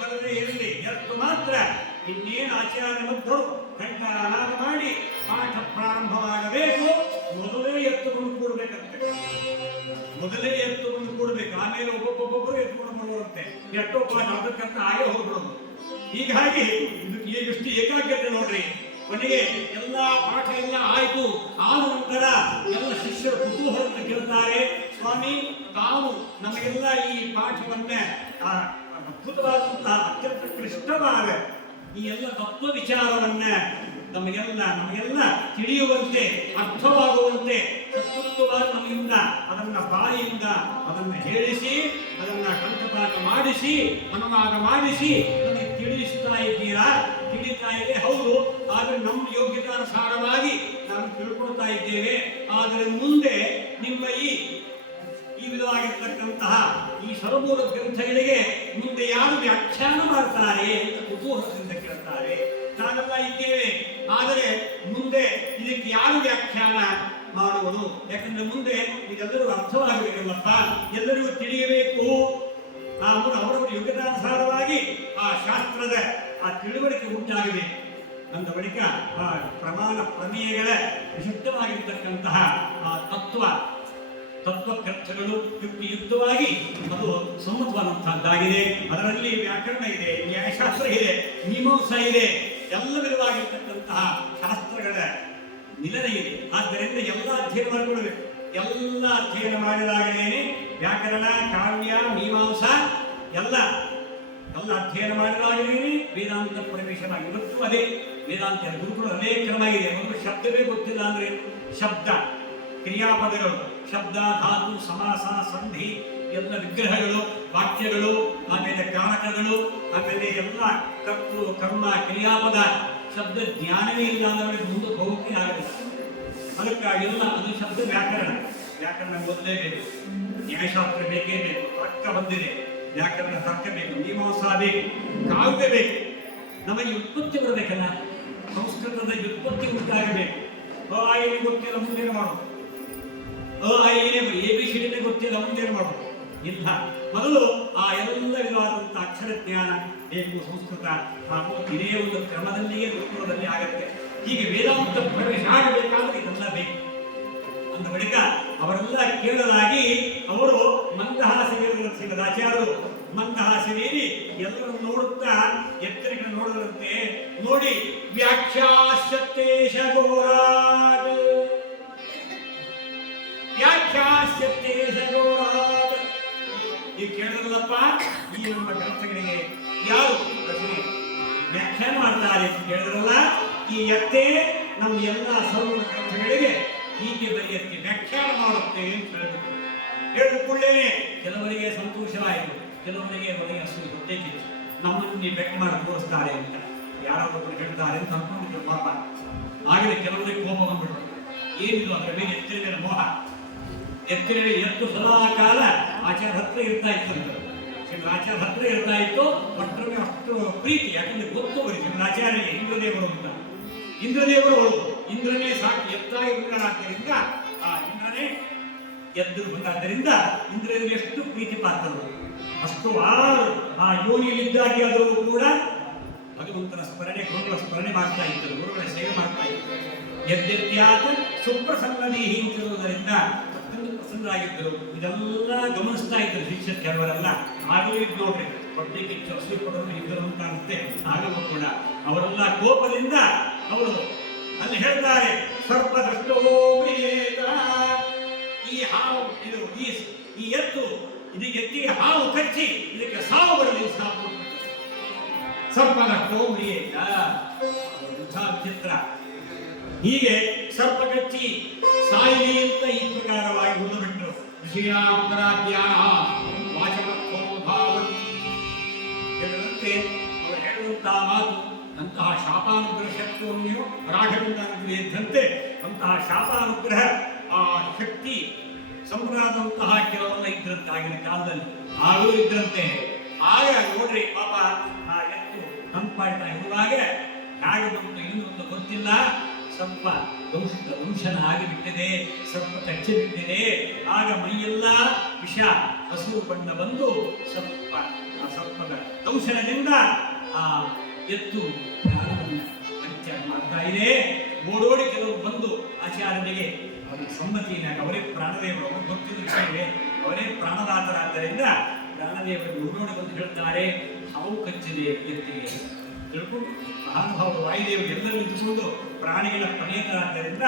ಬರದೇ ಇರಲಿ, ಎತ್ತು ಮಾತ್ರ ಇನ್ನೇನು ಆಚಾರ್ಯ ಮಧ್ವರು ಘಂಟಾನಾದ ಮಾಡಿ ಪಾಠ ಪ್ರಾರಂಭವಾಗಬೇಕು. ಮೊದಲೇ ಎತ್ತುಕೊಂಡು ಕೂಡಬೇಕಂತೆ, ಮೊದಲೇ ಎತ್ತುಕೊಂಡು ಕೂಡಬೇಕು. ಆಮೇಲೆ ಒಬ್ಬೊಬ್ಬೊಬ್ಬರು ಎತ್ತುಕೊಂಡು ಬರುವಂತೆ ಎಷ್ಟೋ ಪಾಠ ಅದಕ್ಕಂತ ಆಯೇ ಹೋಗ್ಬಿಡೋದು. ಹೀಗಾಗಿ ಎಷ್ಟು ಏಕಾಗ್ರತೆ ನೋಡ್ರಿ. ಕೊನೆಗೆ ಎಲ್ಲ ಪಾಠ ಎಲ್ಲ ಆಯ್ತು. ಆದ ನಂತರ ಎಲ್ಲ ಶಿಷ್ಯರು ಕುತೂಹಲವನ್ನು ಕೇಳ್ತಾರೆ, ಸ್ವಾಮಿ ತಾವು ನಮಗೆಲ್ಲ ಈ ಪಾಠವನ್ನ ಅದ್ಭುತವಾದಂತಹ ಅತ್ಯಂತ ಕ್ಲಿಷ್ಟವಾದ ಈ ಎಲ್ಲ ತತ್ವ ವಿಚಾರವನ್ನ ನಮಗೆಲ್ಲ ತಿಳಿಯುವಂತೆ, ಅರ್ಥವಾಗುವಂತೆ ತತ್ವವಾಗಿ ನಮ್ಮಿಂದ ಅದನ್ನ ಬಾಯಿಯಿಂದ ಅದನ್ನು ಹೇಳಿಸಿ, ಅದನ್ನ ಕಂಠಪಾಠ ಮಾಡಿಸಿ, ಅನುವಾದ ಮಾಡಿಸಿ ನಮಗೆ ತಿಳಿಸ್ತಾ ಇದ್ದೀರಾ? ತಿಳಿತಾ ಇದೆ, ಹೌದು. ಆದರೆ ನಮ್ಮ ಯೋಗ್ಯತಾನುಸಾರವಾಗಿ ನಾವು ತಿಳ್ಕೊಳ್ತಾ ಇದ್ದೇವೆ. ಆದರೆ ಮುಂದೆ ನಿಮ್ಮ ಈ ವಿಧವಾಗಿರ್ತಕ್ಕಂತಹ ಈ ಸರ್ವಮೂಲ ಗ್ರಂಥಗಳಿಗೆ ಮುಂದೆ ಯಾರು ವ್ಯಾಖ್ಯಾನ ಮಾಡ್ತಾರೆ ಅಂತ ಕುತೂಹಲದಿಂದ ಕೇಳ್ತಾರೆ. ನಾವೆಲ್ಲ ಇದ್ದೇವೆ, ಆದರೆ ಮುಂದೆ ಇದಕ್ಕೆ ಯಾರು ವ್ಯಾಖ್ಯಾನ ಮಾಡುವುದು? ಯಾಕಂದ್ರೆ ಮುಂದೆ ಇದೆಲ್ಲರಿಗೂ ಅರ್ಥವಾಗಬೇಕಲ್ಲಪ್ಪ, ಎಲ್ಲರಿಗೂ ತಿಳಿಯಬೇಕು. ಅವರವರ ಯೋಗ್ಯತಾನುಸಾರವಾಗಿ ಆ ಶಾಸ್ತ್ರದ ಆ ತಿಳುವಳಿಕೆ ಉಂಟಾಗಬೇಕು. ಅಂದ ಬಳಿಕ ಆ ಪ್ರಮಾಣ ಪ್ರಮೇಯಗಳ ವಿಶಿಷ್ಟವಾಗಿರ್ತಕ್ಕಂತಹ ಆ ತತ್ವಗ್ರಂಥಗಳು ಯುಕ್ತಿಯುಕ್ತವಾಗಿ ಅದು ಸಮ್ಮತವಾದಂತಹದ್ದಾಗಿದೆ. ಅದರಲ್ಲಿ ವ್ಯಾಕರಣ ಇದೆ, ನ್ಯಾಯಶಾಸ್ತ್ರ ಇದೆ, ಮೀಮಾಂಸಾ ಇದೆ, ಎಲ್ಲ ವಿಧವಾಗಿರ್ತಕ್ಕಂತಹ ಶಾಸ್ತ್ರಗಳ ನಿಲನೆ ಇದೆ. ಆದ್ದರಿಂದ ಎಲ್ಲ ಅಧ್ಯಯನ ಮಾಡಿಕೊಳ್ಳಬೇಕು. ಎಲ್ಲ ಅಧ್ಯಯನ ಮಾಡಿದಾಗಲೇನೆ ವ್ಯಾಕರಣ, ಕಾವ್ಯ, ಮೀಮಾಂಸಾ ಎಲ್ಲ ಅಧ್ಯಯನ ಮಾಡಿದಾಗಲೇನೆ ವೇದಾಂತ ಪ್ರವೇಶವಾಗಿ. ಇವತ್ತು ಅದೇ ವೇದಾಂತ ಗುರುಗಳು ಅನೇಕ ಕ್ರಮವಾಗಿದೆ. ಒಂದು ಶಬ್ದವೇ ಗೊತ್ತಿಲ್ಲ ಅಂದ್ರೆ ಶಬ್ದ, ಕ್ರಿಯಾಪದಗಳು, ಶಬ್ದ, ಧಾತು, ಸಮಾಸ, ಸಂಧಿ, ಎಲ್ಲ ವಿಗ್ರಹಗಳು, ವಾಕ್ಯಗಳು, ಆಮೇಲೆ ಕಾರಕಗಳು, ಆಮೇಲೆ ಎಲ್ಲ ಕರ್ತು, ಕರ್ಮ, ಕ್ರಿಯಾಪದ, ಶಬ್ದ ಜ್ಞಾನವೇ ಇಲ್ಲ ಅಂದ್ರೆ ಮುಂದಕ್ಕೆ ಹೋಗಕ್ಕೆ ಆಗಲ್ಲ. ಅದಕ್ಕಾಗೆಲ್ಲ ಅದು ಶಬ್ದ ವ್ಯಾಕರಣ ಓದಲೇಬೇಕು, ನ್ಯಾಯಶಾಸ್ತ್ರ ಬೇಕೇ ಬೇಕು, ತರ್ಕ ಬಂದಿದೆ, ವ್ಯಾಕರಣ ತರ್ಕ ಬೇಕು, ಮೀಮಾಂಸಾ ಬೇಕು, ಕಾವ್ಯ ಬೇಕು. ನಮಗೆ ವ್ಯುತ್ಪತ್ತಿ ಬರಬೇಕಲ್ಲ, ಸಂಸ್ಕೃತದ ವ್ಯುತ್ಪತ್ತಿ ಉಂಟಾಗಬೇಕು. ಆಯನೆ ಗೊತ್ತಿಲ್ಲ ಮುಂದೇನು ಮಾಡೋದು, ಆಯನೆ ABCD ಗೊತ್ತಿಲ್ಲ ಮುಂದೇನು ಮಾಡೋದು ಇಲ್ಲ. ಮೊದಲು ಆ ಎಲ್ಲ ವಿಧವಾದಂಥ ಅಕ್ಷರ ಜ್ಞಾನ ಬೇಕು. ಸಂಸ್ಕೃತ ಇದೇ ಒಂದು ಕ್ರಮದಲ್ಲಿಯೇ ಗುರುಕುಲದಲ್ಲಿ ಆಗತ್ತೆ. ಹೀಗೆ ವೇದಾಂತ ಪ್ರವೇಶ ಆಗಬೇಕಾದ್ರೆ ಇದೆಲ್ಲ ಬೇಕು. ಅಂದ ಬಳಿಕ ಅವರೆಲ್ಲ ಕೇಳಲಾಗಿ ಅವರು ಮಂದಹಾಸವೀರ ಶ್ರೀಮದಾಚಾರ್ಯರು ಮಂದಹಾಸವೀರಿ ಎಲ್ಲರನ್ನು ನೋಡುತ್ತಾ ಎತ್ತರಿಕೆ ನೋಡದಂತೆ ನೋಡಿ ವ್ಯಾಖ್ಯಾಸ್ಯತೇಶ ಘೋರಾತ್, ವ್ಯಾಖ್ಯಾಸ್ಯತೇಶ ಘೋರಾತ್. ಈ ಕೇಳಿದ್ರಲ್ಲಪ್ಪ, ಈ ನಮ್ಮ ಗ್ರಂಥಗಳಿಗೆ ಯಾರು ರಚನೆ ವ್ಯಾಖ್ಯಾನ ಮಾಡ್ತಾರೆ ಅಂತ ಕೇಳಿದ್ರಲ್ಲ, ಈ ಎತ್ತೆ ನಮ್ಮ ಎಲ್ಲ ಸರ್ವ ಗ್ರಂಥಗಳಿಗೆ ಹೀಗೆ ಬರೆಯತ್ತೆ, ವ್ಯಾಖ್ಯಾನ ಮಾಡುತ್ತೆ ಅಂತ ಹೇಳಿದ್ರು. ಹೇಳಿದ ಕೂಡಲೇ ಕೆಲವರಿಗೆ ಸಂತೋಷವಾಯಿತು, ಕೆಲವರಿಗೆ ಒಳಗೆ ಅಷ್ಟು ಗೊತ್ತೇಕಿತ್ತು. ನಮ್ಮನ್ನು ಬೆಕ್ ಮಾಡಿ ತೋರಿಸ್ತಾರೆ ಅಂತ ಯಾರಾದ್ರೂ ಹೇಳ್ತಾರೆ ಅಂತ ಅನ್ಕೊಂಡಿದ್ರು ಪಾಪ. ಆಗಲೇ ಕೆಲವರಿಗೆ ಕೋಪ ಬಂದ್ಬಿಟ್ಟು, ಏನಿದು ಅದರ ಮೇಲೆ ಎತ್ತಿನ ಮೇಲೆ ಮೋಹ, ಎತ್ತಿನ ಎಷ್ಟು ಸದಾ ಕಾಲ ಆಚಾರ ಹತ್ರ ಇರ್ತಾ ಇತ್ತು ಅಂತ. ಶ್ರೀಮದಾಚಾರ್ಯ ಹತ್ರ ಇರ್ತಾ ಇತ್ತು, ಒಟ್ಟರೆ ಅಷ್ಟು ಪ್ರೀತಿ. ಯಾಕಂದ್ರೆ ಗೊತ್ತು ಬರೀ ಶ್ರೀಮದಾಚಾರ್ಯರಿಗೆ ಇಂದ್ರದೇವರು ಅಂತ. ಇಂದ್ರದೇವರು ಇಂದ್ರನೇ ಸಾಕು ಎತ್ತಾಗಿ ಬಂದರಾದ್ದರಿಂದ ಆ ಇಂದ್ರನೇ ಎದ್ದು ಬಂದಾದ್ದರಿಂದ ಇಂದ್ರನಿಗೆ ಎಷ್ಟು ಪ್ರೀತಿ ಪಾತ್ರರು. ಅಷ್ಟು ಆ ಯೋನಿಯಲ್ಲಿದ್ದಾಗಿ ಆದರೂ ಕೂಡ ಭಗವಂತನ ಸ್ಮರಣೆ, ಗುರುಗಳ ಸ್ಮರಣೆ ಮಾಡ್ತಾ ಇದ್ದರು, ಗುರುಗಳ ಸೇವೆ ಮಾಡ್ತಾ ಇದ್ದರು. ಯದ್ಯತ್ಯಾತ ಸುಪ್ರಸನ್ನದಿ ಹಿಂತಿರುವುದರಿಂದ ಅತ್ಯಂತ ಪ್ರಸನ್ನರಾಗಿದ್ದರು. ಇದೆಲ್ಲ ಗಮನಿಸ್ತಾ ಇದ್ದರು ಶಿಕ್ಷಕ ಕೆಲವರೆಲ್ಲ. ಆಗಲೂ ಇದ್ದು ನೋಡ್ರಿ, ಹೊಟ್ಟೆ ಕಿಚ್ಚು ಹಸಿರು ಕೊಡಲು ಇದ್ದರು ಅಂತ ಕಾಣುತ್ತೆ. ಆಗಲೂ ಕೂಡ ಅವರೆಲ್ಲ ಕೋಪದಿಂದ ಅವರು ಅಲ್ಲಿ ಹೇಳ್ತಾರೆ, ಸರ್ಪ ದೃಷ್ಟೋ ಪ್ರಿಯೇತ. ಈ ಹಾವು ಇದು ಈ ಎತ್ತು ಇದಕ್ಕೆ ಎತ್ತಿಗೆ ಹಾವು ಕಚ್ಚಿ ಇದಕ್ಕೆ ಸಾವು ಬರಲಿ, ಸಾವು ಸರ್ಪ ದೃಷ್ಟೋ ಪ್ರಿಯೇತ. ಚಿತ್ರ ಹೀಗೆ ಸರ್ಪ ಕಚ್ಚಿ ಸಾಯಿಲಿ ಅಂತ ಈ ಪ್ರಕಾರವಾಗಿ ಓದಬಿಟ್ರು. ಋಷಿಯಾಮರಾಧ್ಯಾನ ವಾಚಮರ್ಥೋ ಭಾವತಿ ಹೇಳುವಂತೆ ಅವರು ಹೇಳುವಂತಹ ಮಾತು ಅಂತಹ ಶಾಪಾನುಗ್ರಹ ಶಕ್ತಿಯನ್ನು ರಾಘವಿಂದ ಇದ್ದಂತೆ ಅಂತಹ ಶಾಪಾನುಗ್ರಹ ಆ ಶಕ್ತಿ ಸಂಪ್ರಾದಂತಹ ಕೆಲವನ್ನ ಇದ್ರಂತೆ ಆಗಿನ ಕಾಲದಲ್ಲಿ. ಆಗಲೂ ಇದ್ರಂತೆ. ಆಗ ನೋಡ್ರಿ ಪಾಪ ಆ ಎತ್ತು ತಂಪಾಡ್ತಾ ಇರುವಾಗ ಹೇಗೆ ಬಂತು ಇನ್ನೊಂದು ಗೊತ್ತಿಲ್ಲ, ಸ್ವಲ್ಪ ವಂಶನ ಆಗಿಬಿಟ್ಟಿದೆ, ಸ್ವಲ್ಪ ಕಚ್ಚಿ ಬಿಟ್ಟಿದೆ. ಆಗ ಮೈಯೆಲ್ಲ ವಿಷ ಹಸಿರು ಬಣ್ಣ ಬಂದು ಸ್ವಲ್ಪ ಸರ್ಪದ ದೌಶನದಿಂದ ಆ ಎತ್ತು ಜ್ಞಾನವನ್ನು ಪರಿಚಯ ಮಾಡ್ತಾ ಇದೆ. ಓಡೋಡಿ ಕೆಲವರು ಬಂದು ಆಚಾರ್ಯನಿಗೆ ಅವರಿಗೆ ಸಮ್ಮತಿಯಿನಾಗ ಅವರೇ ಪ್ರಾಣದೇವರು, ಅವರು ಗೊತ್ತಿದ್ದ ವಿಷಯವೇ, ಅವರೇ ಪ್ರಾಣದಾತರಾದ್ದರಿಂದ ಪ್ರಾಣದೇವರಿಗೆ ಓಡೋಡಿ ಬಂದು ಹೇಳ್ತಾರೆ, ಹಾವು ಕಚ್ಚಿದೆ ಎತ್ತಿಗೆ ತಿಳ್ಕೊಂಡು ಮಹಾನುಭಾವರು ವಾಯುದೇವರು ಎಲ್ಲರೂ ನಿಂತುಕೊಂಡು ಪ್ರಾಣಿಗಳ ಪ್ರಣೇತರಾದ್ದರಿಂದ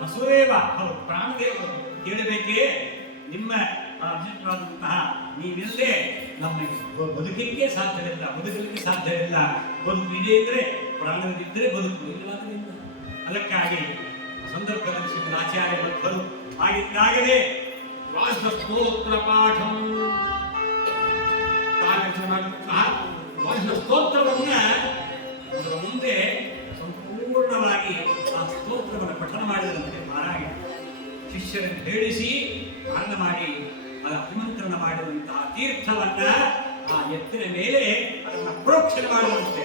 ವಸುದೇವ ಅವರು ಪ್ರಾಣದೇವರು ಕೇಳಬೇಕೇ, ನಿಮ್ಮ ಅಭಿಷೇಕವಾದಂತಹ ನೀವಿಲ್ಲದೆ ನಮಗೆ ಬದುಕಲಿಕ್ಕೆ ಸಾಧ್ಯವಿಲ್ಲ, ಬದುಕಲಿಕ್ಕೆ ಸಾಧ್ಯವಿಲ್ಲ. ಬದುಕಿದೆ ಇದ್ರೆ ಪ್ರಾಣವಿದ್ದರೆ ಬದುಕು, ಇಲ್ಲವಾದರೆ ಇಲ್ಲ. ಅದಕ್ಕಾಗಿ ಸಂದರ್ಭದಲ್ಲಿ ಶ್ರೀಮದ್ ಆಚಾರ್ಯ ಭಕ್ತರು ಆಗಿದ್ದಾಗಲೇ ಸ್ತೋತ್ರ ಪಾಠಂ ಸ್ತೋತ್ರವನ್ನ ಅದರ ಮುಂದೆ ಸಂಪೂರ್ಣವಾಗಿ ಆ ಸ್ತೋತ್ರವನ್ನು ಪಠನ ಮಾಡಿದಂತೆ ಮಹಾರಾಜ ಶಿಷ್ಯರನ್ನು ಹೇಳಿಸಿ ಪಾಲನ ಮಾಡಿ ಅದರ ಅಭಿಮಂತ್ರಣ ಮಾಡಿದಂತಹ ತೀರ್ಥವನ್ನ ಆ ಎತ್ತಿನ ಮೇಲೆ ಅದನ್ನು ಪ್ರೋಕ್ಷಣೆ ಮಾಡುವಂತೆ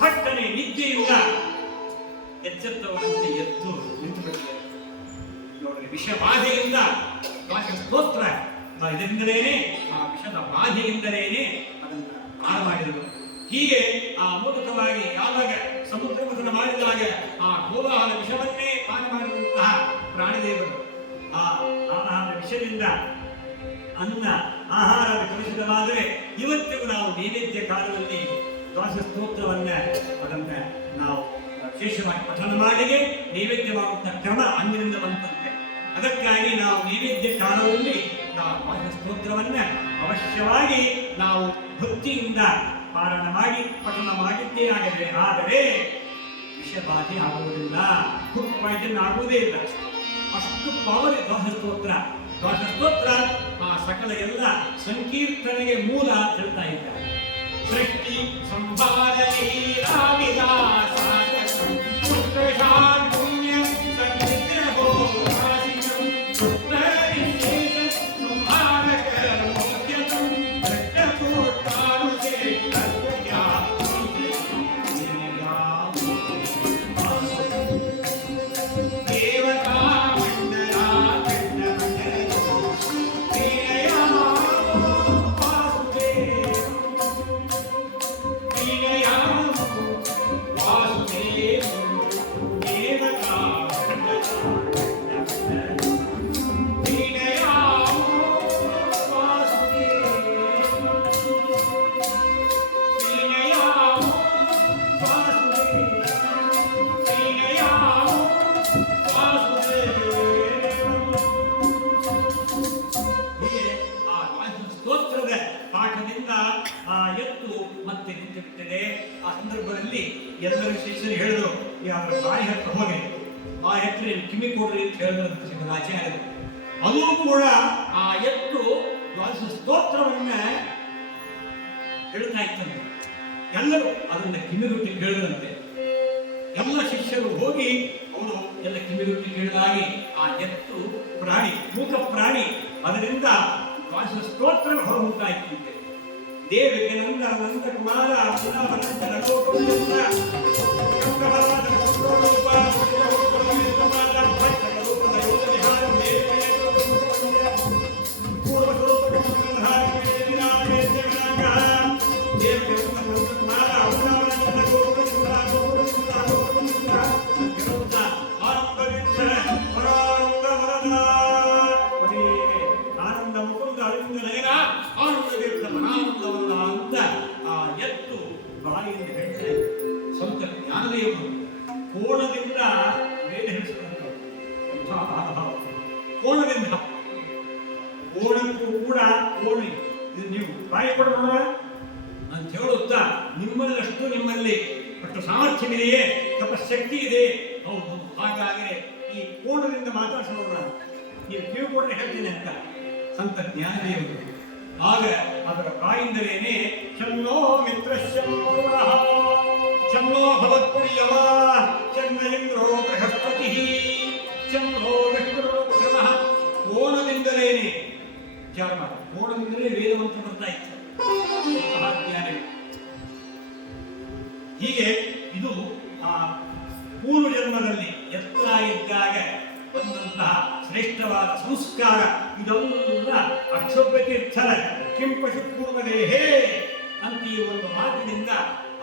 ಥಟ್ಟನೆ ನಿದ್ದೆಯಿಂದ ಎಚ್ಚೆತ್ತವಂತೆ ಎತ್ತು ನಿಂತು ಬಿಡುತ್ತೆ. ನೋಡ್ರಿ, ವಿಷಬಾಧೆಯಿಂದ ಸ್ತೋತ್ರ ಇದರಿಂದಲೇನೆ, ಆ ವಿಷದ ಬಾಧೆಯಿಂದಲೇನೆ ಅದನ್ನು ಪಾರ ಮಾಡಿದರು. ಹೀಗೆ ಆ ಮೂಲಕವಾಗಿ ಯಾವಾಗ ಸಮುದ್ರ ಮಥನ ಮಾಡಿದಾಗ ಆ ಕೋಲಾಹಲ ವಿಷವನ್ನೇ ಪಾನ ಮಾಡಿದಂತಹ ಪ್ರಾಣಿದೇವರು ಆ ಆಹಾರ ವಿಷದಿಂದ ಅನ್ನ ಆಹಾರ ಕಲುಷಿತವಾದರೆ ಇವತ್ತಿಗೂ ನಾವು ನೈವೇದ್ಯ ಕಾಲದಲ್ಲಿ ದ್ವಾಸ ಸ್ತೋತ್ರವನ್ನ ಅದನ್ನ ನಾವು ವಿಶೇಷವಾಗಿ ಪಠನ ಮಾಡಿಗೆ ನೈವೇದ್ಯ ಮಾಡುವಂತಹ ಕ್ರಮ ಅಂದಿನಿಂದ ಬಂತಂತೆ. ಅದಕ್ಕಾಗಿ ನಾವು ನೈವೇದ್ಯ ಕಾಲದಲ್ಲಿ ನಾವು ದ್ವಾಸ ಸ್ತೋತ್ರವನ್ನ ಅವಶ್ಯವಾಗಿ ನಾವು ಭಕ್ತಿಯಿಂದ ಪಾರಾಯಣ ಮಾಡಿ ಪಠನ ಮಾಡಿದ್ದೇ ಆಗದೆ, ಆದರೆ ವಿಷಬಾಧೆ ಆಗುವುದಿಲ್ಲ, ಫುಡ್ ಪಾಯ್ಸನ್ ಆಗುವುದೇ ಇಲ್ಲ. ಅಷ್ಟು ಪವರ್ ದ್ವಾಸಸ್ತೋತ್ರ. ದ್ವಾಸಸ್ತೋತ್ರ ಆ ಸಕಲ ಎಲ್ಲ ಸಂಕೀರ್ತನೆಗೆ ಮೂಲ ಹೇಳ್ತಾ ಇದ್ದಾರೆ. ಸೃಷ್ಟಿ ಸಂಭಾರಣೆ ಎಲ್ಲರೂ ಶಿಷ್ಯರು ಹೇಳಿದ್ರು, ಯಾರು ಬಾಯಿ ಹತ್ರ ಹೋಗಿ ಬಾಯಿ ಹತ್ರ ಕಿವಿ ಕೊಡ್ರಿ ಅಂತ ಹೇಳಿದ್ರು ಶ್ರೀಮದ್ ಆಚಾರ್ಯರು. ಅದು ಕೂಡ ಆ ಎತ್ತು ದ್ವಾದಶ ಸ್ತೋತ್ರವನ್ನ ಹೇಳ್ತಾ ಇತ್ತಂತೆ. ಎಲ್ಲರೂ ಅದನ್ನ ಕಿವಿಗುಟ್ಟಿ ಕೇಳಿದಂತೆ. ಎಲ್ಲ ಶಿಷ್ಯರು ಹೋಗಿ ಅವರು ಎಲ್ಲ ಕಿವಿಗುಟ್ಟಿ ಕೇಳಿದಾಗಿ ಆ ಎತ್ತು ಪ್ರಾಣಿ, ಮೂಕ ಪ್ರಾಣಿ, ಅದರಿಂದ ದ್ವಾದಶ ಸ್ತೋತ್ರ ಹೊರಹೊಮ್ತಾ ಇತ್ತಂತೆ. ದೇವಿಗೆ ನಂದ ನಂದ ಕುಮಾರ ಸ್ವಂತ ಜ್ಞಾನದೇವರು ಕೋಣದಿಂದ ಮೇಲೆ ಹಿಡಿಸಿದಂಥವ್ರು. ಕೋಣದಿಂದ ಕೋಣಕ್ಕೂ ಕೂಡ ಕೋಣಿ ಇದು ನೀವು ಬಾಯಿ ಕೊಡ ನೋಡುವ ಅಂತ ಹೇಳುತ್ತಾ ನಿಮ್ಮಲ್ಲಷ್ಟು ನಿಮ್ಮಲ್ಲಿ ಅಷ್ಟು ಸಾಮರ್ಥ್ಯವಿದೆಯೇ, ತಪಶಕ್ತಿ ಇದೆ. ಹೌದು, ಹಾಗಾದರೆ ಈ ಕೋಣದಿಂದ ಮಾತಾಡಿಸೋಣ, ನೀವು ಕಿವಿ ಕೊಡದೆ ಹೇಳ್ತೀನಿ ಅಂತ ಸಂತ ಜ್ಞಾನದೇವರು. ಆಗ ಅದರ ಬಾಯಿಂದಲೇನೆ ಚನ್ನೋ ಮಿತ್ರಶ್ಯಂ ಚನ್ನೋ ಭವತ್ಪ್ರಿಯವ ಚನ್ನ ಇಂದ್ರೋ ಬೃಹಸ್ಪತಿ ಚನ್ನೋ ವಿಷ್ಣುರ್ವಕ್ಷಮಃ. ಕೋಣದಿಂದಲೇನೆ ವಿಚಾರ ಮಾಡಿ, ಕೋಣದಿಂದಲೇ ವೇದ ಮಂತ್ರ ಬರ್ತಾ ಇತ್ತು ಮಹಾಜ್ಞಾನಿಗಳು. ಹೀಗೆ ಇದು ಆ ಪೂರ್ವ ಜನ್ಮದಲ್ಲಿ ಎತ್ತರ ಇದ್ದಾಗ ಬಂದಂತಹ ಶ್ರೇಷ್ಠವಾದ ಸಂಸ್ಕಾರ ಇದೆಲ್ಲ ಅಕ್ಷೋಭ್ಯ ತೀರ್ಥರ ಕೆಂಪಶು ಪೂರ್ವದೇಹೇ ಅಂತ ಈ ಒಂದು ಮಾತಿನಿಂದ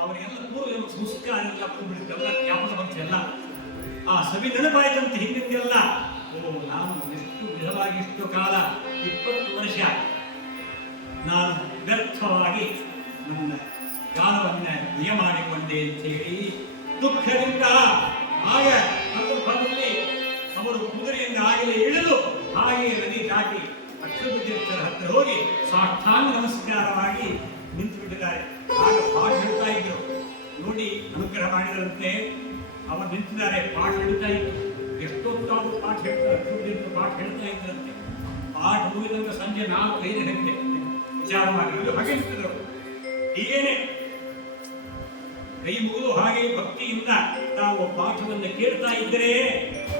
ಅವರಿಗೆಲ್ಲ ಪೂರ್ವ ಸಂಸ್ಕಾರ ಎಲ್ಲ ಬಂದ್ಬಿಡುತ್ತೆಲ್ಲ ಜ್ಞಾಪಕ ಬರ್ತಿಲ್ಲ. ಆ ಸವಿ ನೆನಪಾಯ್ತಂತೆ ಹಿಂದಿಂದೆಲ್ಲ. ಓ, ನಾನು ಎಷ್ಟು ವಿಧವಾಗಿ ಇಷ್ಟು ಕಾಲ 20 ವರ್ಷ ನಾನು ವ್ಯರ್ಥವಾಗಿ ನನ್ನ ಕಾಲವನ್ನ ವ್ಯಯ ಮಾಡಿಕೊಂಡೆ ಅಂತೇಳಿ ದುಃಖದಿಂದ ಆಗ ಸಂದರ್ಭದಲ್ಲಿ ಅವರು ಕುದುರೆಯಿಂದ ಆಗಲೇ ಇಳಿದು ಹಾಗೆ ನದಿ ದಾಟಿ ಅಕ್ಷೋಭ್ಯತೀರ್ಥರ ಹತ್ತಿರ ಹೋಗಿ ಸಾಷ್ಟಾಂಗ ನಮಸ್ಕಾರವಾಗಿ ನಿಂತು ಬಿಟ್ಟಿದ್ದಾರೆ. ಆಗ ಪಾಠ ಹೇಳ್ತಾ ಇದ್ರು. ನೋಡಿ, ಅನುಗ್ರಹ ಮಾಡಿದರಂತೆ ಅವರು ನಿಂತಿದ್ದಾರೆ, ಪಾಠ ಹೇಳ್ತಾ ಇದ್ರು. ಎಷ್ಟೊತ್ತಾದ್ರೂ ಪಾಠ ಹೇಳ್ತಾರೆ, ಪಾಠ ಹೇಳ್ತಾ ಇದ್ರಂತೆ. ಪಾಠ ಮುಗಿದಂಗ ಸಂಜೆ 4-5 ಗಂಟೆ ವಿಚಾರ ಮಾಡಿ ಹಾಗೆ ನಿಂತಿದ್ರು. ಹೀಗೇನೆ ಕೈ ಮುಗಿದು ಹಾಗೆ ಭಕ್ತಿಯಿಂದ ನಾವು ಪಾಠವನ್ನು ಕೇಳ್ತಾ ಇದ್ದರೆ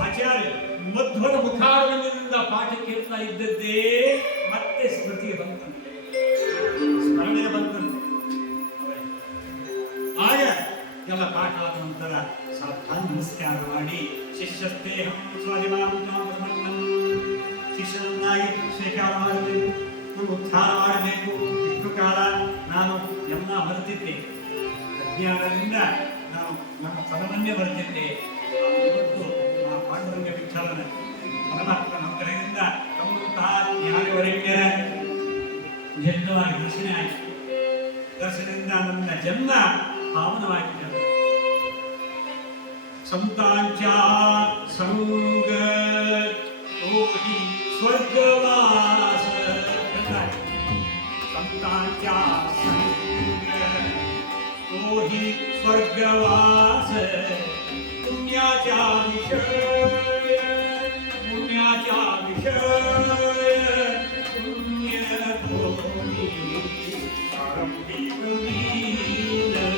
ಆಚಾರ್ಯ ಮಧ್ವರ ಮುಖಾರವಿಂದದಿಂದ ಪಾಠ ಕೇಳ್ತಾ ಇದ್ದದ್ದೇ ಮತ್ತೆ ಸ್ಮೃತಿಗೆ ಬಂತಂತೆ, ಸ್ಮರಣೆ ಬಂತಂತೆ. ಆಗ ಎಲ್ಲ ಪಾಠ ಆದ ನಂತರ ಸಾಷ್ಟಾಂಗ ನಮಸ್ಕಾರ ಮಾಡಿ ಶಿಷ್ಯಸ್ತೇಹಂ ಸ್ವಾದಿಮಾಂತಾಂ ಶಿಷ್ಯನನ್ನಾಗಿ ಸ್ವೀಕಾರ ಮಾಡಬೇಕು, ನಾನು ಉದ್ಧಾರ ಮಾಡಬೇಕು. ಇಷ್ಟು ಕಾಲ ನಾನು ಎಲ್ಲ ಮರೆತಿದ್ದೆ, ಅಜ್ಞಾನದಿಂದ ನಾವು ನಮ್ಮ ಫಲವನ್ನೇ ಬರೆದಿದ್ದೆ. ಇವತ್ತು ಆ ಪಾಂಡುರಂಗ ವಿಠಲನ ಪರಮಾತ್ಮನ ಅನುಗ್ರಹದಿಂದ ತಮ್ಮಂತಹ ಜ್ಞಾನವರೆಣ್ಯರ ಜನ್ಮವಾಗಿ ದರ್ಶನ ಆಯಿತು. ದರ್ಶನದಿಂದ ನನ್ನ ಜನ್ಮ ಪಾವನವಾಗಿದ್ದರು. ಸಂತಾಂಚ ಸಂಗ ಓಹಿ ಸ್ವರ್ಗವಾಸ, ಸಂತಾಂಚ ಸಂಗ ಓಹಿ ಸ್ವರ್ಗವಾಸ, ಪುಣ್ಯಾಚ ವಿಷಯ ಪುಣ್ಯಾಚ ವಿಷಯ ಪುಣ್ಯ ಭೂಮಿ ಆರಂಭಿ ಆರಂಭಿ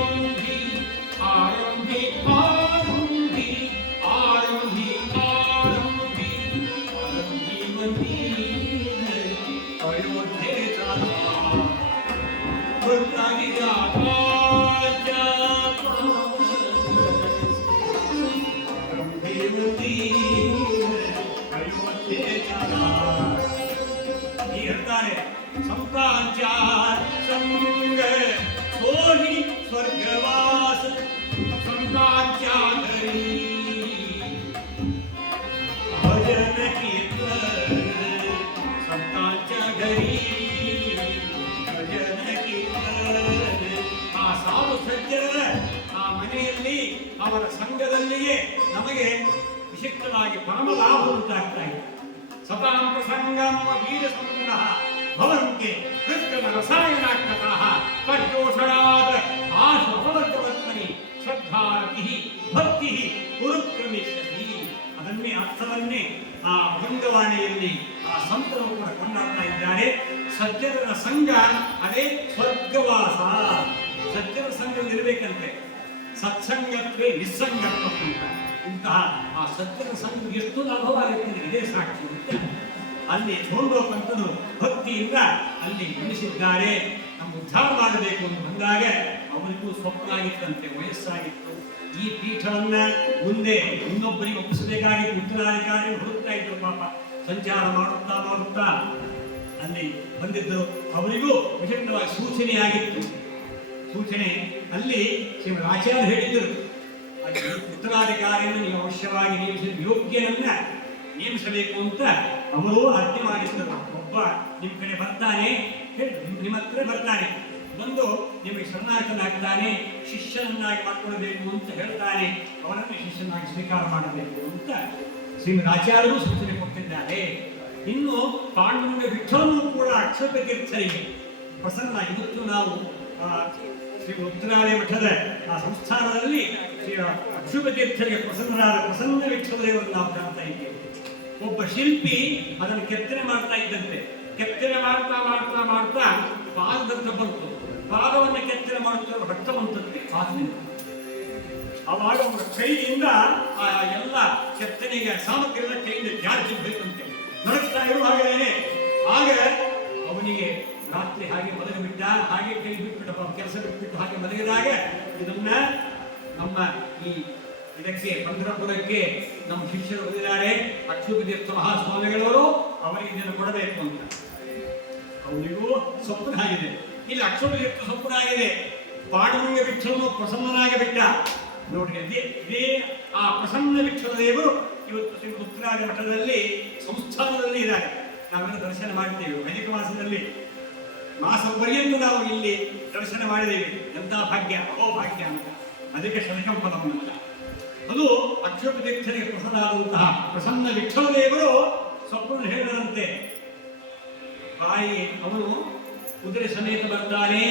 ಆರಂಭಿ ಆರಂಭಿ ಆರಂಭಿ ಆರಂಭಿ ಆರಂಭಿ ಆರಂಭಿ ಮಂದಿರ ಅಯೋಧ್ಯೆ ಭಕ್ತಾಗಿದ ಆರಂಭಿ ಮಂದಿರ ಅಯೋಧ್ಯೆ ಹೇಳ್ತಾರೆ. ಸಂತಾಂಚ ಸಂಗ ಸೋಹಿ ಸ್ವರ್ಗವಾಸ, ಸಂತಾಂಚ ಧರಿ ಭಜನ ಕೀರ್ತನ, ಸಂತಾಂಚ ಧರಿ ಭಜನ ಕೀರ್ತನ. ಆ ಸಾಧು ಸಜ್ಜನರ ಆ ಮನೆಯಲ್ಲಿ ಅವರ ಸಂಘದಲ್ಲಿಯೇ ನಮಗೆ ವಿಶಿಷ್ಟವಾಗಿ ಪರಮ ಲಾಭ ಉಂಟಾಗ್ತಾ ಇದೆ. ಸತಾಂ ಪ್ರಸಂಗಂ ವೀರ ಸಂಪುನಃ ಭವಂತೆ ಕೃತ್ರಿಮ ರಸಾಯನಾತ್ಮಕಃ ಪರ್ಯೋಷಣಾದ ಆಶು ಅಪವರ್ಗವರ್ತ್ಮನಿ ಶ್ರದ್ಧಾರತಿ ಭಕ್ತಿ ಕುರುಕ್ರಮಿಷ್ಯತಿ. ಅದನ್ನೇ ಅರ್ಥವನ್ನೇ ಆ ಭೃಂಗವಾಣಿಯಲ್ಲಿ ಆ ಸಂತರು ಕೂಡ ಕೊಂಡಾಡ್ತಾ ಇದ್ದಾರೆ. ಸಜ್ಜನರ ಸಂಘ ಅದೇ ಸ್ವರ್ಗವಾಸ. ಸಜ್ಜನ ಸಂಘದಲ್ಲಿರಬೇಕಂತೆ. ಸತ್ಸಂಗತ್ವೇ ನಿಸ್ಸಂಗತ್ವ ಅಂತ. ಇಂತಹ ಆ ಸಜ್ಜನ ಸಂಘ ಎಷ್ಟು ಲಾಭವಾಗುತ್ತದೆ ಇದೇ ಸಾಕ್ಷಿ ಅಂತ ಅಲ್ಲಿ ಧೋಂಡೋಪಂತನು ಭಕ್ತಿಯಿಂದ ಅಲ್ಲಿ ಉಳಿಸಿದ್ದಾರೆ. ನಮ್ಮ ಉದ್ಧಾರ ಮಾಡಬೇಕು ಅಂತ ಬಂದಾಗ ಅವನಿಗೂ ಸ್ವಪ್ನ ಆಗಿತ್ತಂತೆ, ವಯಸ್ಸಾಗಿತ್ತು. ಈ ಪೀಠವನ್ನ ಮುಂದೆ ಇನ್ನೊಬ್ಬರಿಗೆ ಒಪ್ಪಿಸಬೇಕಾಗಿ ಉತ್ತರಾಧಿಕಾರಿ ಹುಡುಕ್ತಾ ಇದ್ರು. ಪಾಪ ಸಂಚಾರ ಮಾಡುತ್ತಾ ಮಾಡುತ್ತಾ ಅಲ್ಲಿ ಬಂದಿದ್ದರು. ಅವರಿಗೂ ವಿಶಿಷ್ಟವಾಗಿ ಸೂಚನೆಯಾಗಿತ್ತು. ಸೂಚನೆ ಅಲ್ಲಿ ಶ್ರೀಮದ್ ಆಚಾರ್ಯ ಹೇಳಿದ್ದರು, ಉತ್ತರಾಧಿಕಾರಿಯನ್ನು ನೀವು ಅವಶ್ಯವಾಗಿ ಯೋಗ್ಯನನ್ನ ನೇಮಿಸಬೇಕು ಅಂತ ಅವರು ಆಜ್ಞೆ ಮಾಡಿದ್ದರು. ಒಬ್ಬ ನಿಮ್ಮ ಕಡೆ ಬರ್ತಾನೆ, ನಿಮ್ಮ ಹತ್ರ ಬರ್ತಾನೆ, ಬಂದು ನಿಮಗೆ ಶರಣಾಗತನಾಗ್ತಾನೆ, ಶಿಷ್ಯನನ್ನಾಗಿ ಮಾಡಿಕೊಳ್ಳಬೇಕು ಅಂತ ಹೇಳ್ತಾನೆ, ಅವರನ್ನು ಶಿಷ್ಯನಾಗಿ ಸ್ವೀಕಾರ ಮಾಡಬೇಕು ಅಂತ ಶ್ರೀಮದ್ ಆಚಾರ್ಯರು ಸೂಚನೆ ಕೊಟ್ಟಿದ್ದಾರೆ. ಇನ್ನು ಪಾಂಡುರಂಗ ವಿಠಲನು ಕೂಡ ಅಕ್ಷೋಭ್ಯ ತೀರ್ಥರಿಗೆ ಪ್ರಸನ್ನ. ಇವತ್ತು ನಾವು ಶ್ರೀ ಉತ್ತರಾಲಯ ಮಠದ ಆ ಸಂಸ್ಥಾನದಲ್ಲಿ ಶ್ರೀ ಅಕ್ಷೋಭ್ಯ ತೀರ್ಥರಿಗೆ ಪ್ರಸನ್ನರಾದ ಪ್ರಸನ್ನ ವಿಠಲದೇವರನ್ನು ನಾವು ಕಾಣ್ತಾ ಇದ್ದೇವೆ. ಒಬ್ಬ ಶಿಲ್ಪಿ ಅದನ್ನು ಕೆತ್ತನೆ ಮಾಡ್ತಾ ಇದ್ದಂತೆ. ಕೆತ್ತನೆ ಮಾಡ್ತಾ ಮಾಡ್ತಾ ಮಾಡ್ತಾ ಪಾದದಂತ ಬಂತು. ಪಾದವನ್ನು ಕೆತ್ತನೆ ಮಾಡುತ್ತಿರುವ ರಕ್ತ ಬಂತಂತೆ ಪಾದದಿಂದ. ಆವಾಗ ಅವರ ಕೈಯಿಂದ ಆ ಎಲ್ಲ ಕೆತ್ತನೆಗೆ ಸಾಮಗ್ರಿ ಎಲ್ಲ ಕೈಯಿಂದ ಜಾರಿ ಬೇಕಂತೆ. ನಡುತ್ತಾ ಇರುವಾಗಲೇ ಆಗ ಅವನಿಗೆ ರಾತ್ರಿ ಹಾಗೆ ಮಲಗಿ ಬಿಟ್ಟ, ಹಾಗೆ ಕೈ ಬಿಟ್ಬಿಟ್ಟ, ಕೆಲಸ ಬಿಟ್ಬಿಟ್ಟು ಹಾಗೆ ಮಲಗಿದಾಗ ಇದನ್ನ ನಮ್ಮ ಈ ಇದಕ್ಕೆ ಪಂಢರಪುರಕ್ಕೆ ನಮ್ಮ ಶಿಷ್ಯರು ಬಂದಿದ್ದಾರೆ, ಅಕ್ಷುತೀರ್ಥ ಮಹಾಸ್ವಾಮಿಗಳವರು, ಅವರಿಗೆ ಇದನ್ನು ಕೊಡಬೇಕು ಅಂತ. ಅವರಿಗೂ ಸೊಪ್ಪನಾಗಿದೆ, ಇಲ್ಲಿ ಅಕ್ಷುತೀರ್ಥ ಸೊಪ್ಪನಾಗಿದೆ. ಪಾಂಡುರಂಗ ವಿಠಲನು ಪ್ರಸನ್ನನಾಗಿ ಬಿಟ್ಟ ನೋಡಿ. ಇದೇ ಆ ಪ್ರಸನ್ನ ವಿಠಲ ದೇವರು ಇವತ್ತು ಶ್ರೀ ಉತ್ತರಾದಿ ಮಠದಲ್ಲಿ ಸಂಸ್ಥಾನದಲ್ಲಿ ಇದ್ದಾರೆ. ನಾವೆಲ್ಲ ದರ್ಶನ ಮಾಡ್ತೇವೆ ವೈದಿಕ ಮಾಸದಲ್ಲಿ, ಮಾಸ ಪರ್ಯಂತ ನಾವು ಇಲ್ಲಿ ದರ್ಶನ ಮಾಡಿದ್ದೇವೆ. ಎಂಥ ಭಾಗ್ಯ, ಅಹೋಭಾಗ್ಯ ಅಂತ. ಅದಕ್ಕೆ ಶನಕಂಪದಂ ಅಂತ. ಅದು ಅಕ್ಷತೀರ್ಥರಿಗೆ ಪ್ರಸನ್ನಾದಂತಹ ಪ್ರಸನ್ನ ವಿಠಲ ದೇವರು ಸ್ವಪ್ನ ಹೇಳಿದಂತೆ, ಬಾಯಿ ಅವನು ಕುದುರೆ ಸಮೇತ ಬರ್ತಾನೆ,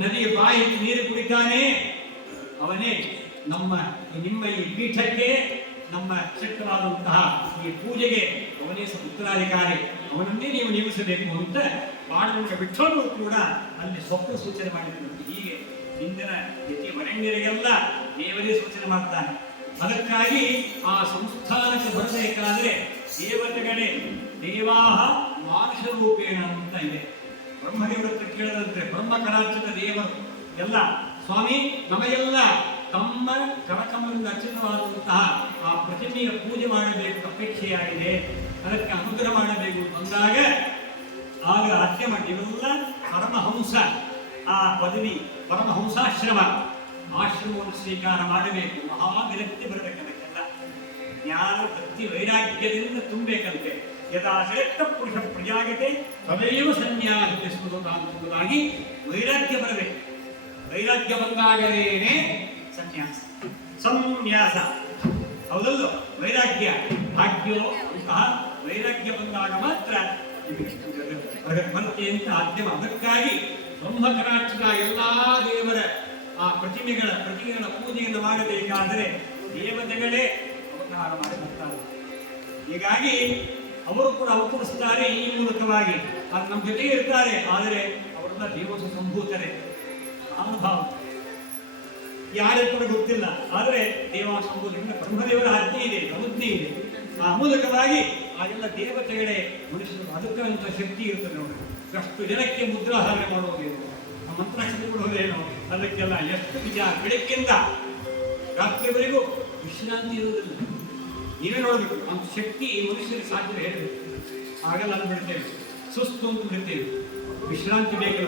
ನದಿಯ ಬಾಯಿ ನೀರು ಕುಡಿತಾನೆ, ಅವನೇ ನಿಮ್ಮ ಈ ಪೀಠಕ್ಕೆ, ನಮ್ಮ ಶಕ್ತವಾದಂತಹ ಈ ಪೂಜೆಗೆ ಅವನೇ ಉತ್ತರಾಧಿಕಾರಿ, ಅವನನ್ನೇ ನೀವು ನೇಮಿಸಬೇಕು ಅಂತ ಪಾಂಡುರಂಗ ವಿಠಲನು ಕೂಡ ಅಲ್ಲಿ ಸ್ವಪ್ನ ಸೂಚನೆ ಮಾಡಿದ್ರು. ಹೀಗೆ ಹಿಂದಿನ ಯತಿ ವರೆಣ್ಯರಿಗೆಲ್ಲ ದೇವರೇ ಸೂಚನೆ ಮಾಡ್ತಾನೆ. ಅದಕ್ಕಾಗಿ ಆ ಸಂಸ್ಥಾನಕ್ಕೆ ಬರಬೇಕಾದ್ರೆ ದೇವತೆಗಳೇ ದೇವಾಹ ಮಾನುಷ ರೂಪೇಣ ಅಂತ ಇದೆ. ಬ್ರಹ್ಮದೇವರ ಹತ್ರ ಕೇಳದಂತೆ ಬ್ರಹ್ಮಕರಾರ್ಚಿತ ದೇವರು ಎಲ್ಲ ಸ್ವಾಮಿ ನಮಗೆಲ್ಲ ತಮ್ಮ ಕರಕಮಲದಿಂದ ಅರ್ಚಿತವಾದಂತಹ ಆ ಪ್ರತಿಮೆಯ ಪೂಜೆ ಮಾಡಬೇಕು ಅಪೇಕ್ಷೆಯಾಗಿದೆ, ಅದಕ್ಕೆ ಅನುಗ್ರಹ ಮಾಡಬೇಕು ಅಂದಾಗ ಆಗ ಅರ್ಚೆ ಮಾಡಿ ಇವೆಲ್ಲ ಪರಮಹಂಸ ಆ ಪದವಿ, ಪರಮಹಂಸಾಶ್ರಮ ಆಶ್ರಮವನ್ನು ಸ್ವೀಕಾರ ಮಾಡಬೇಕು. ಮಹಾವಿರಕ್ತಿ ಬರಬೇಕು. ಅದಕ್ಕೆಲ್ಲ ಜ್ಞಾನ ಭಕ್ತಿ ವೈರಾಗ್ಯದಿಂದ ತುಂಬಬೇಕಂತೆ. ಯದಾ ಶ್ರೇಷ್ಠ ಪುರುಷ ಪ್ರಜಾಗತೆ ತದೇವ ಸನ್ಯಾಸ ಸ್ಮೃತಾಗಿ ವೈರಾಗ್ಯ ಬರಬೇಕು. ವೈರಾಗ್ಯ ಬಂದಾಗಲೇನೆ ಸನ್ಯಾಸ, ಸಂನ್ಯಾಸ. ಹೌದಲ್ಲೋ? ವೈರಾಗ್ಯ ಭಾಗ್ಯೋ ಅಂತಹ ವೈರಾಗ್ಯ ಬಂದಾಗ ಮಾತ್ರ ಬರುತ್ತೆ ಅಂತ ಆದ್ಯಮ. ಅದಕ್ಕಾಗಿ ಬ್ರಹ್ಮಕರಾರ್ಚಿತ ಎಲ್ಲಾ ದೇವರ ಆ ಪ್ರತಿಮೆಗಳ ಪೂಜೆಯನ್ನು ಮಾಡಬೇಕಾದರೆ ದೇವತೆಗಳೇ ಅವತಾರ ಮಾಡಿ ಬರ್ತಾರೆ. ಹೀಗಾಗಿ ಅವರು ಕೂಡ ಅವತರಿಸ್ತಾರೆ ಈ ಮೂಲಕವಾಗಿ. ಅದು ನಮ್ಮ ಜೊತೆಗೆ ಇರ್ತಾರೆ, ಆದರೆ ಅವರೆಲ್ಲ ದೇವತ ಸಂಭೂತರೇ, ಅನುಭವ ಯಾರೇ ಕೂಡ ಗೊತ್ತಿಲ್ಲ. ಆದರೆ ದೇವ ಸಂಭೂತರಿಂದ ಬ್ರಹ್ಮದೇವರ ಆಜ್ಞೆ ಇದೆ, ಅನುಜ್ಞೆ ಇದೆ. ಆ ಮೂಲಕವಾಗಿ ಆ ಎಲ್ಲ ದೇವತೆಗಳೇ ಮನುಷ್ಯರು ಅದಕ್ಕಂತ ಶಕ್ತಿ ಇರ್ತದೆ ನೋಡಿ. ಅಷ್ಟು ಜನಕ್ಕೆ ಮುದ್ರಾಧಾರಣೆ ಮಾಡುವುದೇನು, ಆ ಮಂತ್ರಾಕ್ಷತೆ ಕೊಡುವುದೇನು, ಅದಕ್ಕೆಲ್ಲ ಎಷ್ಟು ವಿಚಾರ. ಬೆಳಗ್ಗೆಯಿಂದ ರಾತ್ರಿವರೆಗೂ ವಿಶ್ರಾಂತಿ ಇರುವುದಿಲ್ಲ. ನೀವೇ ನೋಡಬೇಕು, ಅಂತ ಶಕ್ತಿ ಮನುಷ್ಯರಿಗೆ ಸಾಧ್ಯ ಹೇಳಬೇಕು. ಆಗಲ್ಲ ಅಂತ ಬಿಡ್ತೇವೆ, ಸುಸ್ತು ಅಂತ ಬಿಡ್ತೇವೆ, ವಿಶ್ರಾಂತಿ ಬೇಕು.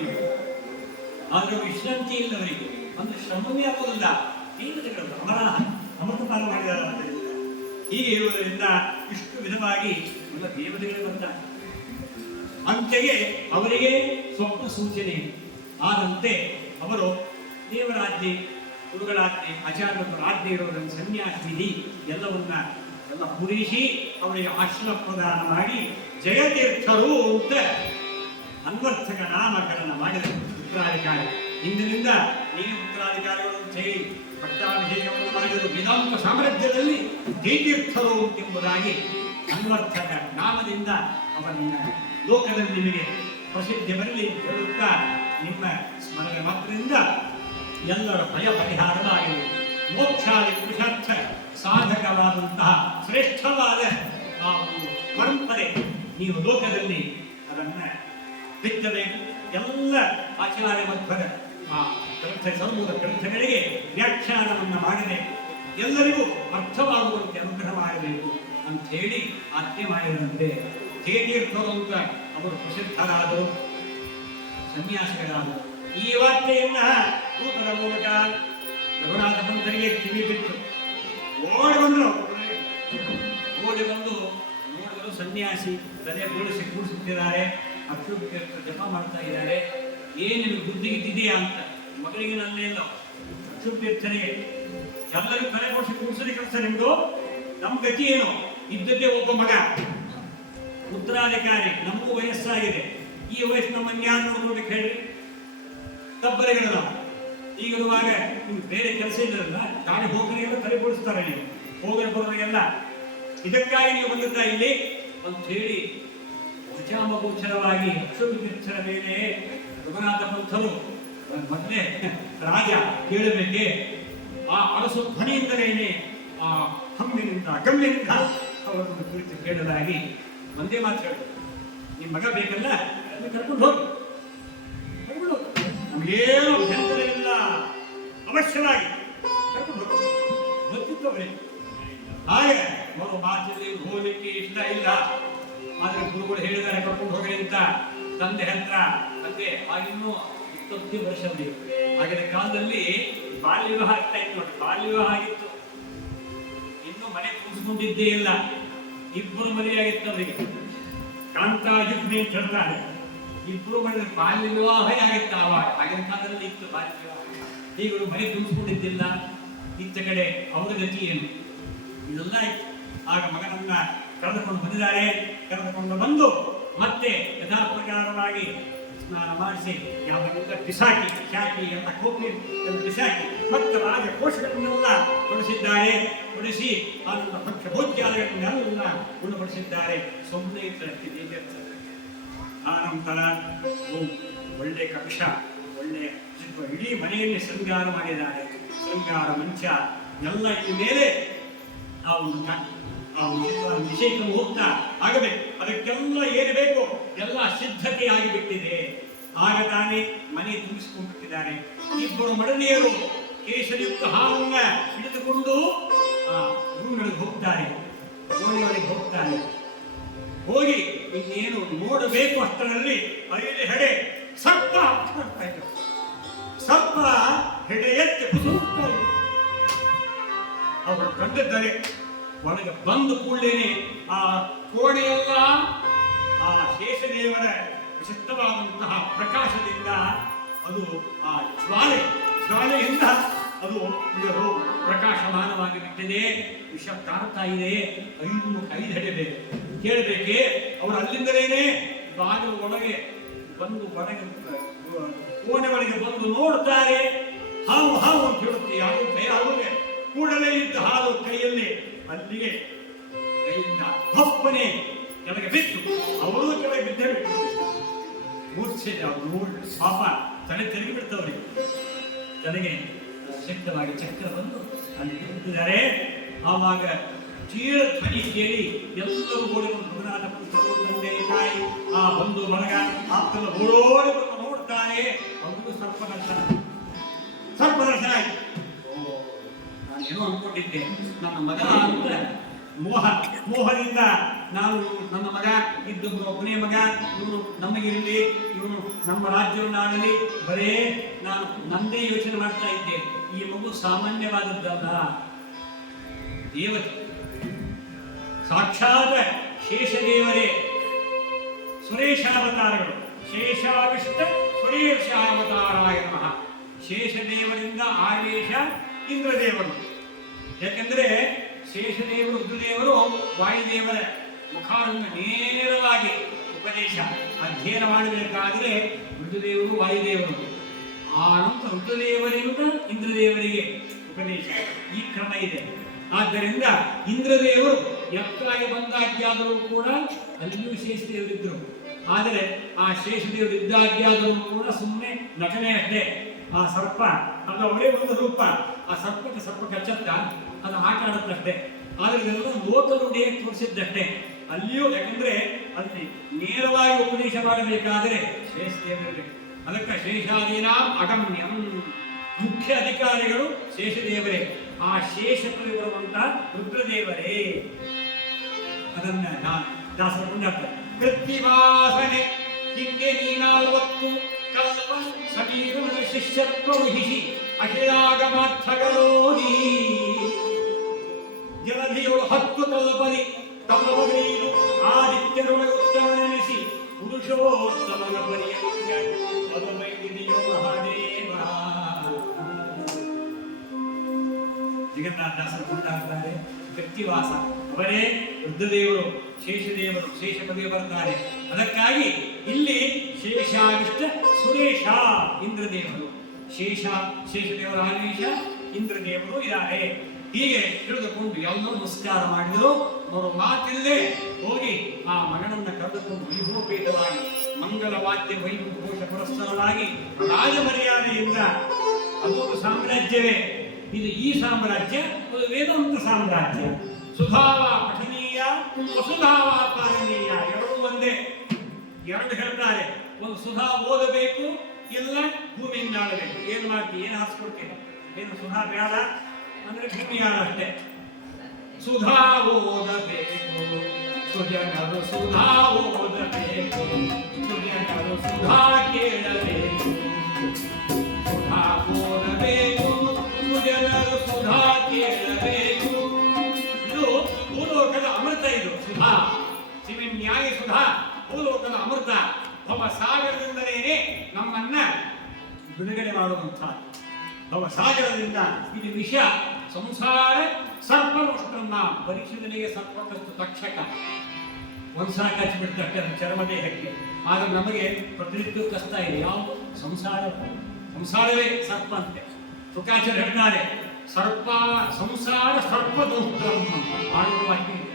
ಆದರೆ ವಿಶ್ರಾಂತಿ ಇಲ್ಲವರಿಗೆ ಒಂದು ಶ್ರಮವೇ ಆಗುವುದಿಲ್ಲ. ದೇವತೆಗಳು ಅಮೃತಪಾನ ಮಾಡಿದ್ದಾರೆ. ಹೀಗೆ ಇರುವುದರಿಂದ ಇಷ್ಟು ವಿಧವಾಗಿ ಎಲ್ಲ ದೇವತೆಗಳೇ ಬರ್ತಾರೆ. ಅಂತೆಯೇ ಅವರಿಗೆ ಸ್ವಪ್ನ ಸೂಚನೆ ಆದಂತೆ ಅವರು ದೇವರಾಜ್ಞೆ, ಗುರುಗಳಾಜ್ಞೆ, ಆಚಾರ್ಯರ ಆಜ್ಞೆ ಇರೋದನ್ನು ಸನ್ಯಾಸ ವಿಧಿ ಎಲ್ಲ ಪೂರೈಸಿ ಅವರಿಗೆ ಆಶ್ರಮ ಪ್ರದಾನ ಮಾಡಿ ಜಯತೀರ್ಥರು ಅಂತ ಅನ್ವರ್ಥಕ ನಾಮಕರಣ ಮಾಡಿದರು ಉತ್ತರಾಧಿಕಾರಿ. ಇಂದಿನಿಂದ ನೀವು ಉತ್ತರಾಧಿಕಾರಿಗಳನ್ನು ಸೇರಿ ಪಟ್ಟಾಭಿಷೇಕವನ್ನು ಮಾಡಿದರು. ವೇದಾಂತ ಸಾಮ್ರಾಜ್ಯದಲ್ಲಿ ಜಯತೀರ್ಥರು ಎಂಬುದಾಗಿ ಅನ್ವರ್ಥಕ ನಾಮದಿಂದ ಅವರನ್ನ ಲೋಕದಲ್ಲಿ ನಿಮಗೆ ಪ್ರಸಿದ್ಧಿ ಬರಲಿ ಹೇಳುತ್ತಾ ನಿಮ್ಮ ಸ್ಮರಣೆ ಮಾತ್ರದಿಂದ ಎಲ್ಲರ ಭಯ ಪರಿಹಾರವಾಗಿದೆ. ಮೋಕ್ಷಾದಿ ಪುರುಷಾರ್ಥ ಸಾಧಕವಾದಂತಹ ಶ್ರೇಷ್ಠವಾದ ಆ ಒಂದು ಪರಂಪರೆ ನೀವು ಲೋಕದಲ್ಲಿ ಅದನ್ನ ಬಿತ್ತಬೇಕು. ಎಲ್ಲ ಆಚಾರ್ಯ ಮಧ್ವರ ಆ ಸಮೂಹ ಗ್ರಂಥಗಳಿಗೆ ವ್ಯಾಖ್ಯಾನವನ್ನು ಮಾಡಬೇಕು, ಎಲ್ಲರಿಗೂ ಅರ್ಥವಾಗುವಂತೆ ಅನುಗ್ರಹ ಮಾಡಬೇಕು ಅಂತ ಹೇಳಿ ಆಜ್ಞೆ ಮಾಡಿದಂತೆ ಜಯತೀರ್ಥರು ಅಂತ ಅವರು ಪ್ರಸಿದ್ಧರಾದರು, ಸನ್ಯಾಸಿಗಳಾದರು. ಈ ವಾರ್ತೆಯನ್ನ ದೂತರ ಮೂಲಕ ರಘುನಾಥ ಪಂತರಿಗೆ ಕಿವಿ ಬಿಟ್ಟು ಓಡಿ ಬಂದು ನೋಡಿದರು. ಸನ್ಯಾಸಿ ತಲೆ ಬೋಳಿಸಿ ಕೂಡಿಸುತ್ತಿದ್ದಾರೆ, ಅಕ್ಷುತೀರ್ಥ ಜಪ ಮಾಡ್ತಾ ಇದ್ದಾರೆ. ಏನಿದು ಬುದ್ಧಿಗಿದ್ದಿದೆಯಾ ಅಂತ ಮಗಳಿಗೆ ನನ್ನೇ ಇಲ್ಲ. ಅಕ್ಷುತೀರ್ಥನಿಗೆ ಎಲ್ಲರಿಗೂ ತಲೆ ಬೋಳಿಸಿ ಕೂಡಿಸೋದೇ ಕೆಲಸ ನಿಮ್ದು. ನಮ್ಮ ಗತಿ ಏನು? ಇದ್ದದ್ದೇ ಒಬ್ಬ ಮಗ ಉತ್ತರಾಧಿಕಾರಿ, ನಮಗೂ ವಯಸ್ಸಾಗಿದೆ. ಈ ವಯಸ್ಸು ನಮ್ಮನ್ನು ಯಾರು ನೋಡ್ಬೇಕು ಹೇಳ್ರಿ? ತಬ್ಬರಿಗಳಲ್ಲ. ಈಗಿರುವಾಗ ನಿಮ್ಗೆ ಬೇರೆ ಕೆಲಸ ಇಲ್ಲಲ್ಲ, ಗಾಡಿ ಹೋಗರಿಗೆಲ್ಲ ತಲೆ ಬೋಳಿಸ್ತಾರೆ. ನೀವು ಹೋಗರೆ ಬರೋರಿಗೆಲ್ಲ ಇದಕ್ಕಾಗಿ ನೀವು ಬಂದಿದ್ದ ಇಲ್ಲಿ ಅಂತ ಹೇಳಿ ವಚಾಮಗೋಚರವಾಗಿ ಅಕ್ಷುತೀರ್ಥರ ಮೇಲೆ ರಘುನಾಥ ಪಂಥರು ಮೊದಲೇ ರಾಜ ಕೇಳಬೇಕೆ ಆ ಅರಸು ಧ್ವನಿಯಿಂದಲೇನೆ ಆ ಹಮ್ಮಿನಿಂದ ಗಮ್ಯನಿಂದ ಅವರನ್ನು ಕುರಿತು ಕೇಳಲಾಗಿ ಒಂದೇ ಮಾತು ಹೇಳಿ, ನಿಮ್ಮ ಮಗ ಬೇಕಲ್ಲ ಕರ್ಕೊಂಡು ಹೋಗಿ, ನಮಗೇನು ಅಭ್ಯಂತರವಿಲ್ಲ, ಅವಶ್ಯವಾಗಿ ಕರ್ಕೊಂಡು ಹೋಗಿ. ಅವರಿಗೆ. ಹಾಗೆ ಅವರು ಮಾತಿನಲ್ಲಿ ಹೋಗಲಿಕ್ಕೆ ಇಷ್ಟ ಇಲ್ಲ. ಆದರೆ ಗುರುಗಳು ಹೇಳಿದ್ದಾರೆ ಕರ್ಕೊಂಡು ಹೋಗಿ ಅಂತ ತಂದೆ ಹತ್ರ. ತಂದೆ ಆಗಿನ್ನೂ 20 ವರ್ಷದಲ್ಲಿ ಆಗಿನ ಕಾಲದಲ್ಲಿ ಬಾಲ್ಯ ವಿವಾಹ ಆಗ್ತಾ ಇತ್ತು ನೋಡಿ. ಬಾಲ್ಯ ವಿವಾಹ ಆಗಿತ್ತು, ಇನ್ನು ಮನೆ ಕೂರಿಸ್ಕೊಂಡಿದ್ದೇ ಇಲ್ಲ. ಇಬ್ಬರು ಮದುವೆಯಾಗಿತ್ತು ಅವರಿಗೆ. ಕಾಂತ ಯುಗ್ಮಿ ಅಂತ ಹೇಳ್ತಾರೆ. ಇಬ್ಬರು ಮನೆ ಬಾಲ್ಯ ವಿವಾಹ ಆಗಿತ್ತು. ಆವಾಗ ಆಗಿನ ಕಾಲದಲ್ಲಿ ಇತ್ತು ಬಾಲ್ಯ ವಿವಾಹ. ಈಗಲೂ ಮನೆ ತುಂಬಿಸ್ಕೊಂಡಿದ್ದಿಲ್ಲ. ಈಚ ಕಡೆ ಅವರ ಗತಿ ಏನು ಇದೆಲ್ಲ ಇತ್ತು. ಆಗ ಮಗನನ್ನ ಕರೆದುಕೊಂಡು ಬಂದಿದ್ದಾರೆ. ಕರೆದುಕೊಂಡು ಬಂದು ಮತ್ತೆ ಯಥಾ ಪ್ರಕಾರವಾಗಿ ಸ್ನಾನ ಮಾಡಿಸಿ ಯಾವುದೆಲ್ಲ ಬಿಸಾಕಿ ಶಾಕಿ ಎಲ್ಲ ಕೋಪಿ ಎಲ್ಲ ಬಿಸಾಕಿ ಮತ್ತೆ ರಾಜ ಕೋಶಗಳನ್ನೆಲ್ಲ ಕೊಡಿಸಿದ್ದಾರೆ. ಕೊಡಿಸಿ ಅದನ್ನು ಪಕ್ಷ ಭೋಜ್ಯಾಲಯಗಳನ್ನೆಲ್ಲ ಗುಣಪಡಿಸಿದ್ದಾರೆ. ಸುಮ್ಮನೆ ಇರ್ತದೆ. ಆನಂತರ ಒಳ್ಳೆ ಕಕ್ಷ, ಒಳ್ಳೆ ಇಡೀ ಮನೆಯಲ್ಲಿ ಶೃಂಗಾರ ಮಾಡಿದ್ದಾರೆ. ಶೃಂಗಾರ ಮಂಚ ಎಲ್ಲ ಈ ಮೇಲೆ ಆ ಒಂದು ವಿಷಯ ಮುಹೂರ್ತ ಆಗಬೇಕು. ಅದಕ್ಕೆಲ್ಲ ಏನು ಬೇಕು ಎಲ್ಲ ಸಿದ್ಧತೆ ಆಗಿಬಿಟ್ಟಿದೆ. ಆಗ ತಾನೇ ಮನೆ ತುಂಬಿಸಿಕೊಂಡಿದ್ದಾರೆ. ಇಬ್ಬರು ಮಡದಿಯರು ಕೇಸರಿಯುಕ್ತ ಹಾಲನ್ನ ಹಿಡಿದುಕೊಂಡು ರೂಮಿನೊಳಗೆ ಹೋಗ್ತಾರೆ. ಕೋಣೆಯೊಳಗೆ ಹೋಗ್ತಾರೆ. ಹೋಗಿ ಇನ್ನೇನು ನೋಡಬೇಕು ಅಷ್ಟರಲ್ಲಿ 5 ಹೆಡೆ ಸರ್ಪ ಮಾಡ್ತಾ ಇದ್ರು. ಸರ್ಪ ಹೆಡೆ ಎತ್ತಿ ಕುಸುತ್ತಾ ಇದ್ರು. ಅವರು ಕಂಡಿದ್ದಾರೆ. ಒಳಗೆ ಬಂದು ಕೂಡಲೇ ಆ ಕೋಣೆಯೆಲ್ಲ ಆ ಶೇಷದೇವರ ವಿಶಿಷ್ಟವಾದಂತಹ ಪ್ರಕಾಶದಿಂದ ಅದು ಆ ಜ್ವಾಲೆಯಿಂದ ಅದು ಪ್ರಕಾಶಮಾನವಾಗಿ ಬಿಟ್ಟಿದೆ. ವಿಷ ಕಾಣ್ತಾ ಇದೆ. 5 ಹೆಡೆ ಬೇಕು. ಕೇಳಬೇಕೆ ಅವರು ಅಲ್ಲಿಂದಲೇನೆ ಬಾಗಿಲು ಒಳಗೆ ಬಂದು ಕೋಣೆ ಒಳಗೆ ಬಂದು ನೋಡ್ತಾರೆ. ಹಾವು ಹಾವು ಅಂತ ಹೇಳುತ್ತೆ. ಯಾರು ಭಯ ಆಗುವೆ. ಕೂಡಲೇ ಇದ್ದ ಹಾಲು ಕೈಯಲ್ಲಿ ಅಲ್ಲಿಗೆ ಕೈಯಿಂದ ಹಪ್ಪನೆ ಕೆಳಗೆ ಬಿತ್ತು. ಅವರು ಕೆಳಗೆ ಬಿದ್ದೇ ಬಿಟ್ಟು ಮೂರ್ಛೆ ಪಾಪ ತಲೆ ತಿರುಗಿ ಬಿಡ್ತವ್ರಿಗೆ. ತಲೆಗೆ ಶಕ್ತವಾಗಿ ಚಕ್ರ ಬಂದು ಅಲ್ಲಿ ನಿಂತಿದ್ದಾರೆ. ಆವಾಗ ಚೀರ ಧ್ವನಿ ಕೇಳಿ ಎಲ್ಲರೂ ಓಡಿಕೊಂಡು ಗುರುನಾಥ ಪುಸ್ತಕರು ತಂದೆ ತಾಯಿ ಆ ಬಂಧು ಬಳಗ ಆಪ್ತನ ಓಡೋಡಿ ಬಂದು ನೋಡ್ತಾರೆ. ಅವ್ರಿಗೂ ಸರ್ಪದರ್ಶನ ಆಯ್ತು. ನಾನೇನೋ ಅನ್ಕೊಂಡಿದ್ದೆ ನನ್ನ ಮಗ ಅಂತ ಮೋಹದಿಂದ ನಾನು ನನ್ನ ಮಗ ಇದ್ದೊಬ್ಬರು ಒಬ್ಬನೇ ಮಗ, ಇವನು ನಮಗಿರಲಿ, ಇವನು ನಮ್ಮ ರಾಜ್ಯವನ್ನು ಆಡಲಿ, ಬರೇ ನಾನು ನಂದೇ ಯೋಚನೆ ಮಾಡ್ತಾ ಇದ್ದೆ. ಈ ಮಗು ಸಾಮಾನ್ಯವಾದದ್ದಲ್ಲ, ದೇವತೆ ಸಾಕ್ಷಾತ್ ಶೇಷದೇವರೇ ಸುರೇಶಾವತಾರಗಳು. ಶೇಷಾವಿಷ್ಟ ಸುರೇಶಾವತಾರಾಯ ನಮಃ. ಶೇಷದೇವರಿಂದ ಆವೇಶ ಇಂದ್ರದೇವರು. ಯಾಕೆಂದ್ರೆ ಶೇಷದೇವರು ರುದ್ರದೇವರು ವಾಯುದೇವರ ಮುಖಾರನ್ನು ನೇರವಾಗಿ ಉಪದೇಶ ಅಧ್ಯಯನ ಮಾಡಬೇಕಾದರೆ ರುದ್ರದೇವರು ವಾಯುದೇವರು, ಆ ನಂತರ ರುದ್ರದೇವರಿಂದ ಇಂದ್ರದೇವರಿಗೆ ಉಪದೇಶ. ಈ ಕ್ರಮ ಇದೆ. ಆದ್ದರಿಂದ ಇಂದ್ರದೇವರು ಎತ್ತಾಗಿ ಬಂದಾಗ್ಯಾದರೂ ಕೂಡ ಅಲ್ಲಿಯೂ ಶೇಷದೇವರಿದ್ದರು. ಆದರೆ ಆ ಶೇಷದೇವರು ಇದ್ದಾಗ್ಯಾದರೂ ಕೂಡ ಸುಮ್ಮನೆ ನಟನೆ ಅಷ್ಟೇ. ಆ ಸರ್ಪ ಅದು ಅವರೇ ಒಂದು ರೂಪ. ಆ ಸರ್ಪಕ್ಕೆ ಸರ್ಪ ಕಚ್ಚತ್ತ, ಅದು ಆಟ ಆಡುತ್ತಷ್ಟೇ. ಆದರೆ ಇದೆಲ್ಲ ಲೋಕನುಡಿಯೇ ತೋರಿಸಿದ್ದಷ್ಟೇ. ಅಲ್ಲಿಯೂ ಯಾಕಂದ್ರೆ ಅಲ್ಲಿ ನೇರವಾಗಿ ಉಪದೇಶ ಮಾಡಬೇಕಾದರೆ ಶೇಷದೇವರಿರಬೇಕು. ಅದಕ್ಕೆ ಶೇಷಾದೀನ ಅಗಮ್ಯಂ, ಮುಖ್ಯ ಅಧಿಕಾರಿಗಳು ಶೇಷದೇವರೇ. ಆ ಶೇಷದಲ್ಲಿ ಬರುವಂತ ರುದ್ರದೇವರೇ. ಅದನ್ನ ದಾಸರು ಕೊಂಡಾಡ್ತಾರೆ. ಕೃತ್ತಿವಾಸನೆ ಹಿಂದೆ ನೀನಾಲ್ವತ್ತು ಕಲ್ಪ ಸಮೀರನ ಶಿಷ್ಯತ್ವ ವಹಿಸಿ ಅಖಿಲಾಗಮಾರ್ಥಗಳೋದಿ ಜಲಧಿಯೊಳು 10 ತಲಪರಿ ತಮ್ಮವಗೈದು ಆದಿತ್ಯರೊಳಗೆ ಉತ್ತಮನೆನಿಸಿ ಪುರುಷೋತ್ತಮನ ಪರ್ಯಂತ ಪದಮೈದಿಯೋ ಮಹಾದೇವ. ಜಗನ್ನಾಥದಾಸರು ಕೊಂಡಾಡ್ತಾರೆ. ಕೃತ್ತಿವಾಸ ಅವರೇ ರುದ್ರದೇವರು, ಶೇಷದೇವರು, ಶೇಷಪದೇ ಬರ್ತಾರೆ. ಅದಕ್ಕಾಗಿ ಇಲ್ಲಿ ಶೇಷಾವಿಷ್ಟ ಸುರೇಶ ಇಂದ್ರದೇವರು, ಶೇಷದೇವರ ಆವೇಶ ಇಂದ್ರದೇವರು ಇದ್ದಾರೆ. ಹೀಗೆ ತಿಳಿದುಕೊಂಡು ಎಲ್ಲರೂ ನಮಸ್ಕಾರ ಮಾಡಿದರು. ಅವರು ಮಾತಿಲ್ಲದೆ ಹೋಗಿ ಆ ಮಗನನ್ನ ಕರೆದುಕೊಂಡು ವೈಭವಪೇತವಾಗಿ ಮಂಗಲವಾದ್ಯ ವೈಭವಘೋಷ ಪುರಸ್ಸರವಾಗಿ ರಾಜಮರ್ಯಾದೆಯಿಂದ ಅದೊಂದು ಸಾಮ್ರಾಜ್ಯವೇ ಇದು. ಈ ಸಾಮ್ರಾಜ್ಯ ಒಂದು ವೇದಾಂತ ಸಾಮ್ರಾಜ್ಯ. ಸುಧಾವ ಪಠನೀಯ, ವಸುಧಾವ ಪಾಲನೀಯ, ಎರಡೂ ಒಂದೇ. ಎರಡು ಹೇಳ್ತಾರೆ, ಒಂದು ಸುಧಾ ಓದಬೇಕು, ಇಲ್ಲ ಭೂಮಿಯಿಂದ ಆಡಬೇಕು. ಏನು ಮಾಡ್ತೀವಿ, ಏನು ಹಾಸ್ಕೊಡ್ತೀವಿ, ಏನು ಸುಧಾ ಬೇಡ, ಅಂದ್ರೆ ಭೂಮಿಯಾರಷ್ಟೇ. ಸುಧಾ ಓದಬೇಕು ಸುಜನರು, ಸುಧಾ ಓದಬೇಕು ಸುಜನರು, ಸುಧಾ ಕೇಳಬೇಕು, ಸುಧಾ ಓದಬೇಕು ಸುಜನರು, ಸುಧಾ ಕೇಳಬೇಕು. ಇದು ಭೂಲೋಕದ ಅಮೃತ, ಇದು ಸುಧಾ ನ್ಯಾಯ ಸುಧಾ, ಭೂಲೋಕದ ಅಮೃತ. ಭವಸಾಗರದಿಂದಲೇ ನಮ್ಮನ್ನ ಬಿಡುಗಡೆ ಮಾಡುವಂಥ ಭವಸಾಗರದಿಂದ. ಇದು ವಿಷ, ಸಂಸಾರ ಸರ್ಪನೋಷ್ಟನ್ನ ಪರೀಕ್ಷೆಗಳಿಗೆ ಸರ್ಪಕ್ಕಷ್ಟು ತಕ್ಷಕ. ಒಂದ್ಸಲ ಕಚ್ಚಿಬಿಡ್ತಕ್ಕ ಚರ್ಮ ದೇಹಕ್ಕೆ, ಆದ್ರೆ ನಮಗೆ ಪ್ರತಿನಿತ್ಯ ಕಷ್ಟ ಇದೆ. ಯಾವ ಸಂಸಾರವೇ ಸರ್ಪ ಅಂತೆ. ತುಕಾಚಾರ್ಯ ಹೇಳ್ತಾರೆ, ಸರ್ಪ ಸಂಸಾರ ಸರ್ಪದೋಷ್ಟ ಮಾಡುವ ವಾಕ್ಯ ಇದೆ.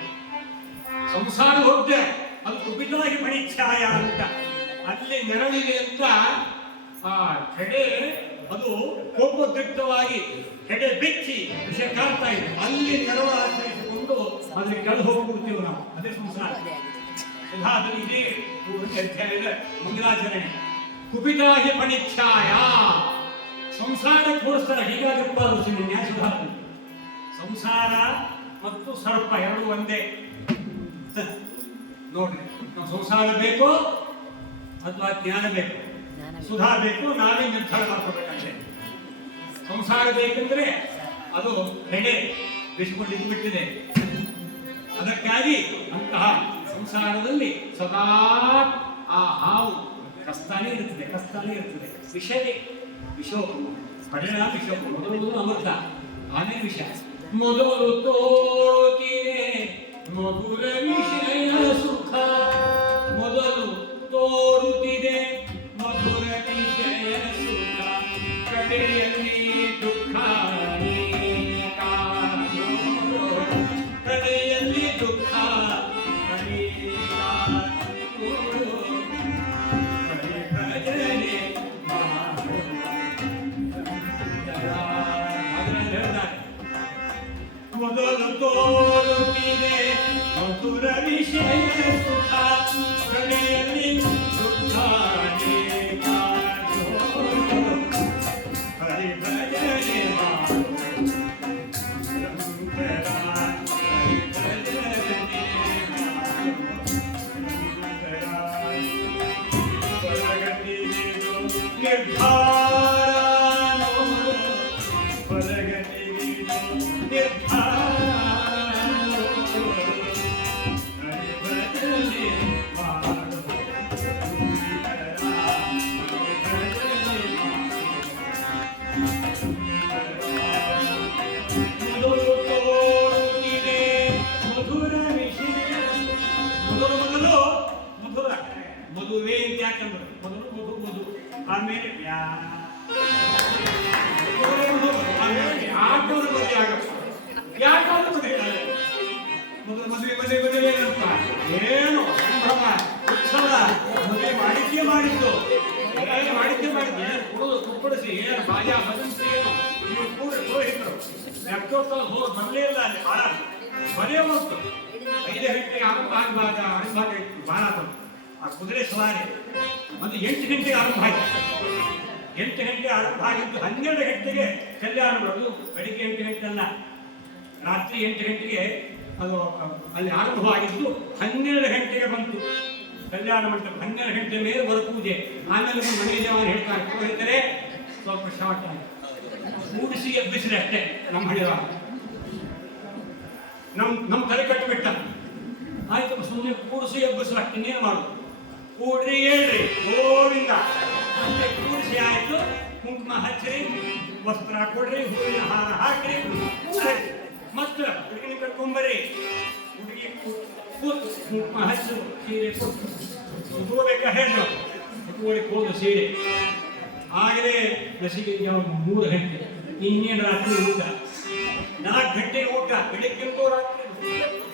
ಸಂಸಾರ ಹೋಗ್ತೆ ಅದು ಕುಪಿತವಾಗಿ ಪಣಿಚ್ಛಾಯ ಅಂತ, ಅಲ್ಲಿ ನೆರಳಿದೆ ಅಂತ ಆ ಹೆಡೆ ಅದು ಕೋಪೋದ್ರಿಕ್ತವಾಗಿ ಹೆಡೆ ಬೆಚ್ಚಿ ವಿಷ ಕಾಡ್ತಾ ಇದೆ. ಅಲ್ಲಿ ನೆರಳು ಆಶ್ರಯಿಸಿಕೊಂಡು ಅದ್ರ ಕೆಳಗೆ ಹೋಗ್ಬಿಡ್ತೀವಿ ನಾವು. ಅದೇ ಸಂಸಾರ. ಸುಧಾದಲ್ಲಿ ಇದೇ ಅಧ್ಯಾಯದ ಮಂಗಲಾಚರಣೆ. ಕುಪಿತಾಗಿ ಪಣಿಚ್ಛಾಯ ಸಂಸಾರಕ್ಕೆ ಹೋಲಿಸ್ತಾರೆ. ಹೀಗಾಗಿರ್ಬಾರ್ದು ನ್ಯಾಯ ಸುಧಾರಣೆ. ಸಂಸಾರ ಮತ್ತು ಸರ್ಪ ಎರಡು ಒಂದೇ ನೋಡ್ರಿ. ನಾವು ಸಂಸಾರ ಬೇಕು ಅಥವಾ ಜ್ಞಾನ ಬೇಕು, ಸುಧಾ ಬೇಕು, ನಾವೇ ನಿರ್ಧಾರ ಮಾಡ್ಕೋಬೇಕಾದ್ರೆ. ಸಂಸಾರ ಬೇಕೆಂದ್ರೆ ಅದು ಹೆಡೆ ಬಿಸಿಕೊಂಡಿದ್ದು ಬಿಟ್ಟಿದೆ. ಅದಕ್ಕಾಗಿ ಅಂತಹ ಸಂಸಾರದಲ್ಲಿ ಸದಾ ಆ ಹಾವು ಕಸ್ತಾನೇ ಇರ್ತದೆ. ವಿಷವೇ ವಿಷೋಪ, ಪರಿಣಾಮ ವಿಷೋಪ. ಮೊದಲು ಅಮೃತ, ಆಮೇಲೆ ವಿಷ. ಮೊದಲು ತೋರುತ್ತಿದೆ ಮಧುರ ವಿಷಯ ಸುಖ, ಮೊದಲು ತೋರುತ್ತಿದೆ ಮಧುರ ವಿಷಯ ಸುಖ, ಕಡೆಯಲ್ಲಿ ದುಃಖ ಅನೇಕ, ಕಡೆಯಲ್ಲಿ ದುಃಖ ಅನೇಕ. ಮೊದಲು ತೋರುತ್ತಿದೆ ಮಧುರ ವಿಷಯ ಸುಖ, ಕಡೆಯಲ್ಲಿ ದುಃಖ ಅನೇಕ. ಹರಿ ಭಜನೆ ಮಾಡು ನಿರಂತರ, ಹರಿ ಭಜನೆ ಮಾಡು ನಿರಂತರ. ಹೊರಗಟ್ಟಿಗಿದು ನಿರ್ಧಾರ ನೋಡು, ಹೊರಗಟ್ಟಿಗಿದು ನಿರ್ಧಾರ. ಮದುವೆ ಅಂತ ಯಾಕಂದ್ರೆ ಮೊದಲು ಮಧು, ಆಮೇಲೆ ಮದುವೆ ಏನಂತ ಏನು ಸಂಭ್ರಮ ಉತ್ಸವ. ಮದುವೆ ಮಾಡಿದ್ದು ಕುಡಿದು ಕುಪ್ಪಡಿಸಿ ಏನು ಬಾಜಾ ಬದಂತಿ ಏನು ನೀವು ಕೂಡ ಪುರೋಹಿತರು ಎಷ್ಟೊತ್ತ ಹೋಗಿ ಬರಲೇ ಇಲ್ಲ. ಅಲ್ಲಿ ಭಾಳ ಬರೇ ಹೋಗ್ತು. 5 ಗಂಟೆಗೆ ಅನುಭಾಗ ಇತ್ತು ಬಾಣ ಬಂತು. ಆ ಕುದುರೆ ಸವಾರಿ ಒಂದು 8 ಗಂಟೆಗೆ ಆರಂಭ ಆಯಿತು. 8 ಗಂಟೆ ಆರಂಭ ಆಗಿದ್ದು 12 ಗಂಟೆಗೆ ಕಲ್ಯಾಣ ಮಾಡೋದು. ಬೆಳಿಗ್ಗೆ 8 ಗಂಟೆ ಅಲ್ಲ, ರಾತ್ರಿ 8 ಗಂಟೆಗೆ ಅದು ಅಲ್ಲಿ ಆರಂಭವಾಗಿದ್ದು 12 ಗಂಟೆಗೆ ಬಂತು ಕಲ್ಯಾಣ ಮಂಟಪ. 12 ಗಂಟೆ ಮೇಲೆ ವರಪೂಜೆ. ಆಮೇಲೆ ಮನೆ ದೇವರ ಹೇಳ್ತಾರೆ, ಪುರೋಹಿತರೆ ಸ್ವಲ್ಪ ಶಾರ್ಟ್ ಆಗಿ ಕೂಡಿಸಿ ಎಬ್ಬಿಸ್ರೆ ಅಷ್ಟೇ. ನಮ್ಮ ಹಳೆಯ ನಮ್ಮ ತಲೆ ಕಟ್ಟಿಬಿಟ್ಟ. ಆಯ್ತು, ಸುಮ್ಮನೆ ಕೂಡಿಸಿ ಎಬ್ಬಿಸ್ರು ಅಷ್ಟೇ. ಇನ್ನೇನು ಮಾಡೋದು? ಕೂಡ್ರಿ ಹೇಳ್ರಿ ಗೋವಿಂದ ಮತ್ತೆ ಕೂಡಿಸಿ ಆಯ್ತು. ಕುಂಕುಮ ಹಚ್ಚಿರಿ, ವಸ್ತ್ರ ಕೊಡ್ರಿ, ಹೂವಿನ ಹಾರ ಹಾಕ್ರಿ, ಮತ್ತೆ ಹುಡುಗಿನ ಕರ್ಕೊಂಬರ್ರಿ. ಹುಡುಗಿ ಕೂತು ಕುಂಕುಮ ಹಚ್ಚು, ಸೀರೆ ಕೊಟ್ಟು ಉಟ್ಕೋಬೇಕಾ ಹೇಳು. ಉಟ್ಕೊಳ್ಳಿಕ್ಕೆ ಹೋದು ಸೀರೆ. ಆಗಲೇ ನಸಿಗೆ 3 ಗಂಟೆ. ಇನ್ನೇನು ರಾತ್ರಿ ಊಟ 4 ಗಂಟೆಗೆ ಊಟ. ಬೆಳಿಗ್ಗೆಂತೂ ರಾತ್ರಿ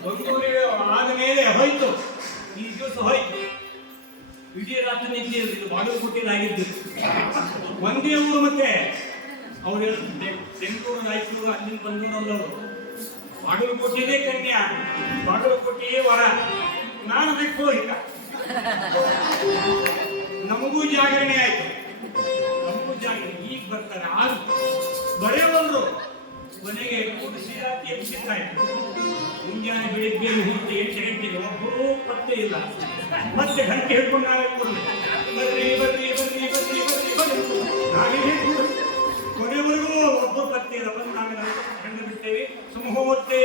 1:00 ಆದಮೇಲೆ ಹೋಯ್ತು. ಈ ದಿವಸ ಹೋಯ್ತು. ಇಡೀ ರಾತ್ರಿ ನಿದ್ದೆ. ಇದು ಬಾಗಲಕೋಟೆಯಲ್ಲಾಗಿದ್ದು ಒಂದೇ ಊರು. ಮತ್ತೆ ಅವರೆಲ್ಲ ಬೆಂಗಳೂರು, ರಾಯಚೂರು, ಅಲ್ಲಿಂದ ಬಂದವರಲ್ಲವರು. ಬಾಗಲಕೋಟೆಯೇ ಕನ್ಯಾ, ಬಾಗಲಕೋಟೆಯೇ ವರ. ನಾನು ಬಿಟ್ಟು ಹೋಯ್ತ. ನಮಗೂ ಜಾಗರಣೆ ಆಯ್ತು. ಈಗ ಬರ್ತಾರೆ. ಆರು ಬರೆಯೋರು ಕೊನೆಗೆ ಕೂಡಿಸಿದಾಕಿ ಎಬ್ಬಿಸಿದ್ದಾಯ್ತು. ಮುಂಜಾನೆ ಬೆಳಿಗ್ಗೆ ಮುಹೂರ್ತ 8 ಗಂಟೆಗೆ ಒಬ್ಬರೂ ಪತ್ತೆ ಇಲ್ಲ. ಮತ್ತೆ ಗಂಟೆ ಹಿಡ್ಕೊಂಡು ನಾವೇ ಕೂಡಲೇ ಬರ್ರಿ ಬರ್ರಿ ಬರ್ರಿ ಬರ್ರಿ ಬರ್ರಿ ಬರ್ರಿ ನಾವೇ ಕೂಡು. ಕೊನೆವರೆಗೂ ಒಬ್ಬರು ಪತ್ತೆ ಇಲ್ಲ. ಬಂದು ನಾವೇ ಕಂಡು ಬಿಟ್ಟೇವೆ. ಸುಮುಹೂರ್ತೆ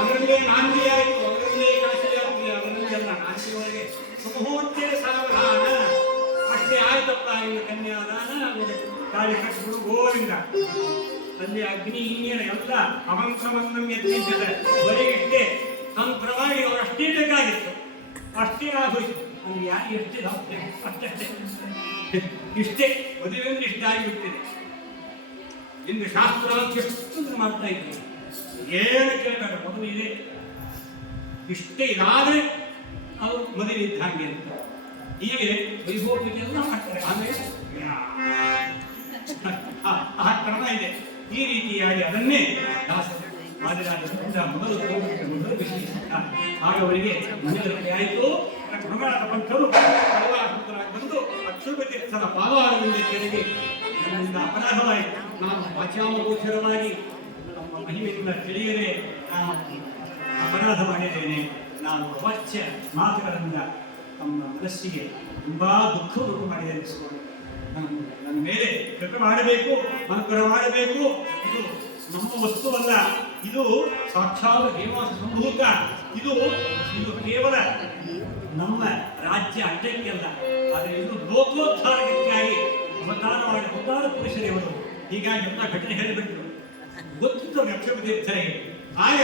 ಅದರಲ್ಲೇ ನಾಂದಿ ಆಯಿತು, ಅದರಲ್ಲೇ ಕಾಶಿ ಆಯ್ತು, ಅದರಲ್ಲೆಲ್ಲ ನಾಂದಿ ಒಳಗೆ ಸುಮುಹೂರ್ತೆ ಸಾವಧಾನ. ಅಷ್ಟೇ ಆಯ್ತಪ್ಪ. ಇನ್ನು ಕನ್ಯಾದಾನ ತಾಳಿ ಕಟ್ಟಿಬಿಡು ಗೋವಿಂದ. ಅಲ್ಲಿ ಅಗ್ನಿ ಇಂಗಿನ ಎಲ್ಲ ಅವಂಕ್ರಮನ್ನಂ ಎತ್ತಿದ್ದಾರೆ. ಬರೀ ಇಷ್ಟೇ ತಂತ್ರವಾಗಿ ಅವರು ಅಷ್ಟೇ ಬೇಕಾಗಿತ್ತು, ಅಷ್ಟೇ ಆಗೋಯ್ತು. ಅಲ್ಲಿ ಯಾರು ಎಷ್ಟಿದೆ ಅಷ್ಟೇ ಇಷ್ಟೇ ಮದುವೆ ಅಂದ್ರೆ ಇಷ್ಟ ಆಗಿಬಿಟ್ಟಿದೆ. ಇನ್ನು ಶಾಸ್ತ್ರ ಎಷ್ಟು ಮಾಡ್ತಾ ಇದ್ದೀವಿ, ಏನು ಕೇಳಬೇಡ, ಮದುವೆ ಇದೆ ಇಷ್ಟೇ. ಇದಾದ್ರೆ ಅವರು ಮದುವೆ ಇದ್ದ ಹಾಗೆ ಅಂತ ಹೀಗೆ ವೈಭೋಗಕ್ಕೆಲ್ಲ ಮಾಡ್ತಾರೆ. ಆಮೇಲೆ ಆ ಕ್ರಮ ಇದೆ. ಈ ರೀತಿಯಾಗಿ ಅದನ್ನೇ ಮೊದಲು ವಿಶೇಷ. ಆಗ ಅವರಿಗೆ ಮನೆಯಲ್ಲಿ ಆಯಿತು. ಗುಣಗಾದ ಪಂಥರು ಬಂದು ಅಕ್ಷುಭತೀರ್ಥರ ಪಾವಾರದಿಂದ ಕೆಳಗೆ ನನ್ನಿಂದ ಅಪರಾಧವಾಯಿತು. ನಾನು ವಾಚಾಮಗೋಚರವಾಗಿ ನಮ್ಮ ಮಹಿಮೆಯಿಂದ ತಿಳಿಯದೆ ಅಪರಾಧ ಮಾಡಿದ್ದೇನೆ. ನಾನು ವಾಚ್ಯ ಮಾತುಗಳಿಂದ ನಮ್ಮ ಮನಸ್ಸಿಗೆ ತುಂಬಾ ದುಃಖ ಮಾಡಿದೆ ಅನಿಸಿಕೊಂಡು ನನ್ನ ಮೇಲೆ ಕೃತ ಮಾಡಬೇಕು, ಅನುಗ್ರಹ ಮಾಡಬೇಕು. ಇದು ನಮ್ಮ ವಸ್ತುವಲ್ಲ, ಇದು ಸಾಕ್ಷಾತ್ ದೇವಾಸ ಸಂಭೂತ. ಇದು ಕೇವಲ ನಮ್ಮ ರಾಜ್ಯ ಅಡ್ಡಕ್ಕೆಲ್ಲ, ಆದರೆ ಇದು ಲೋಕೋದ್ಧಾರಕ್ಕಾಗಿ ಅವತಾರ ಪುರುಷರೇವರು. ಹೀಗಾಗಿ ಎಲ್ಲ ಘಟನೆ ಹೇಳಿಬಿಟ್ರು. ಗೊತ್ತಿತ್ತು ಲಕ್ಷಪತೀರ್ಥರಿಗೆ. ಆಗ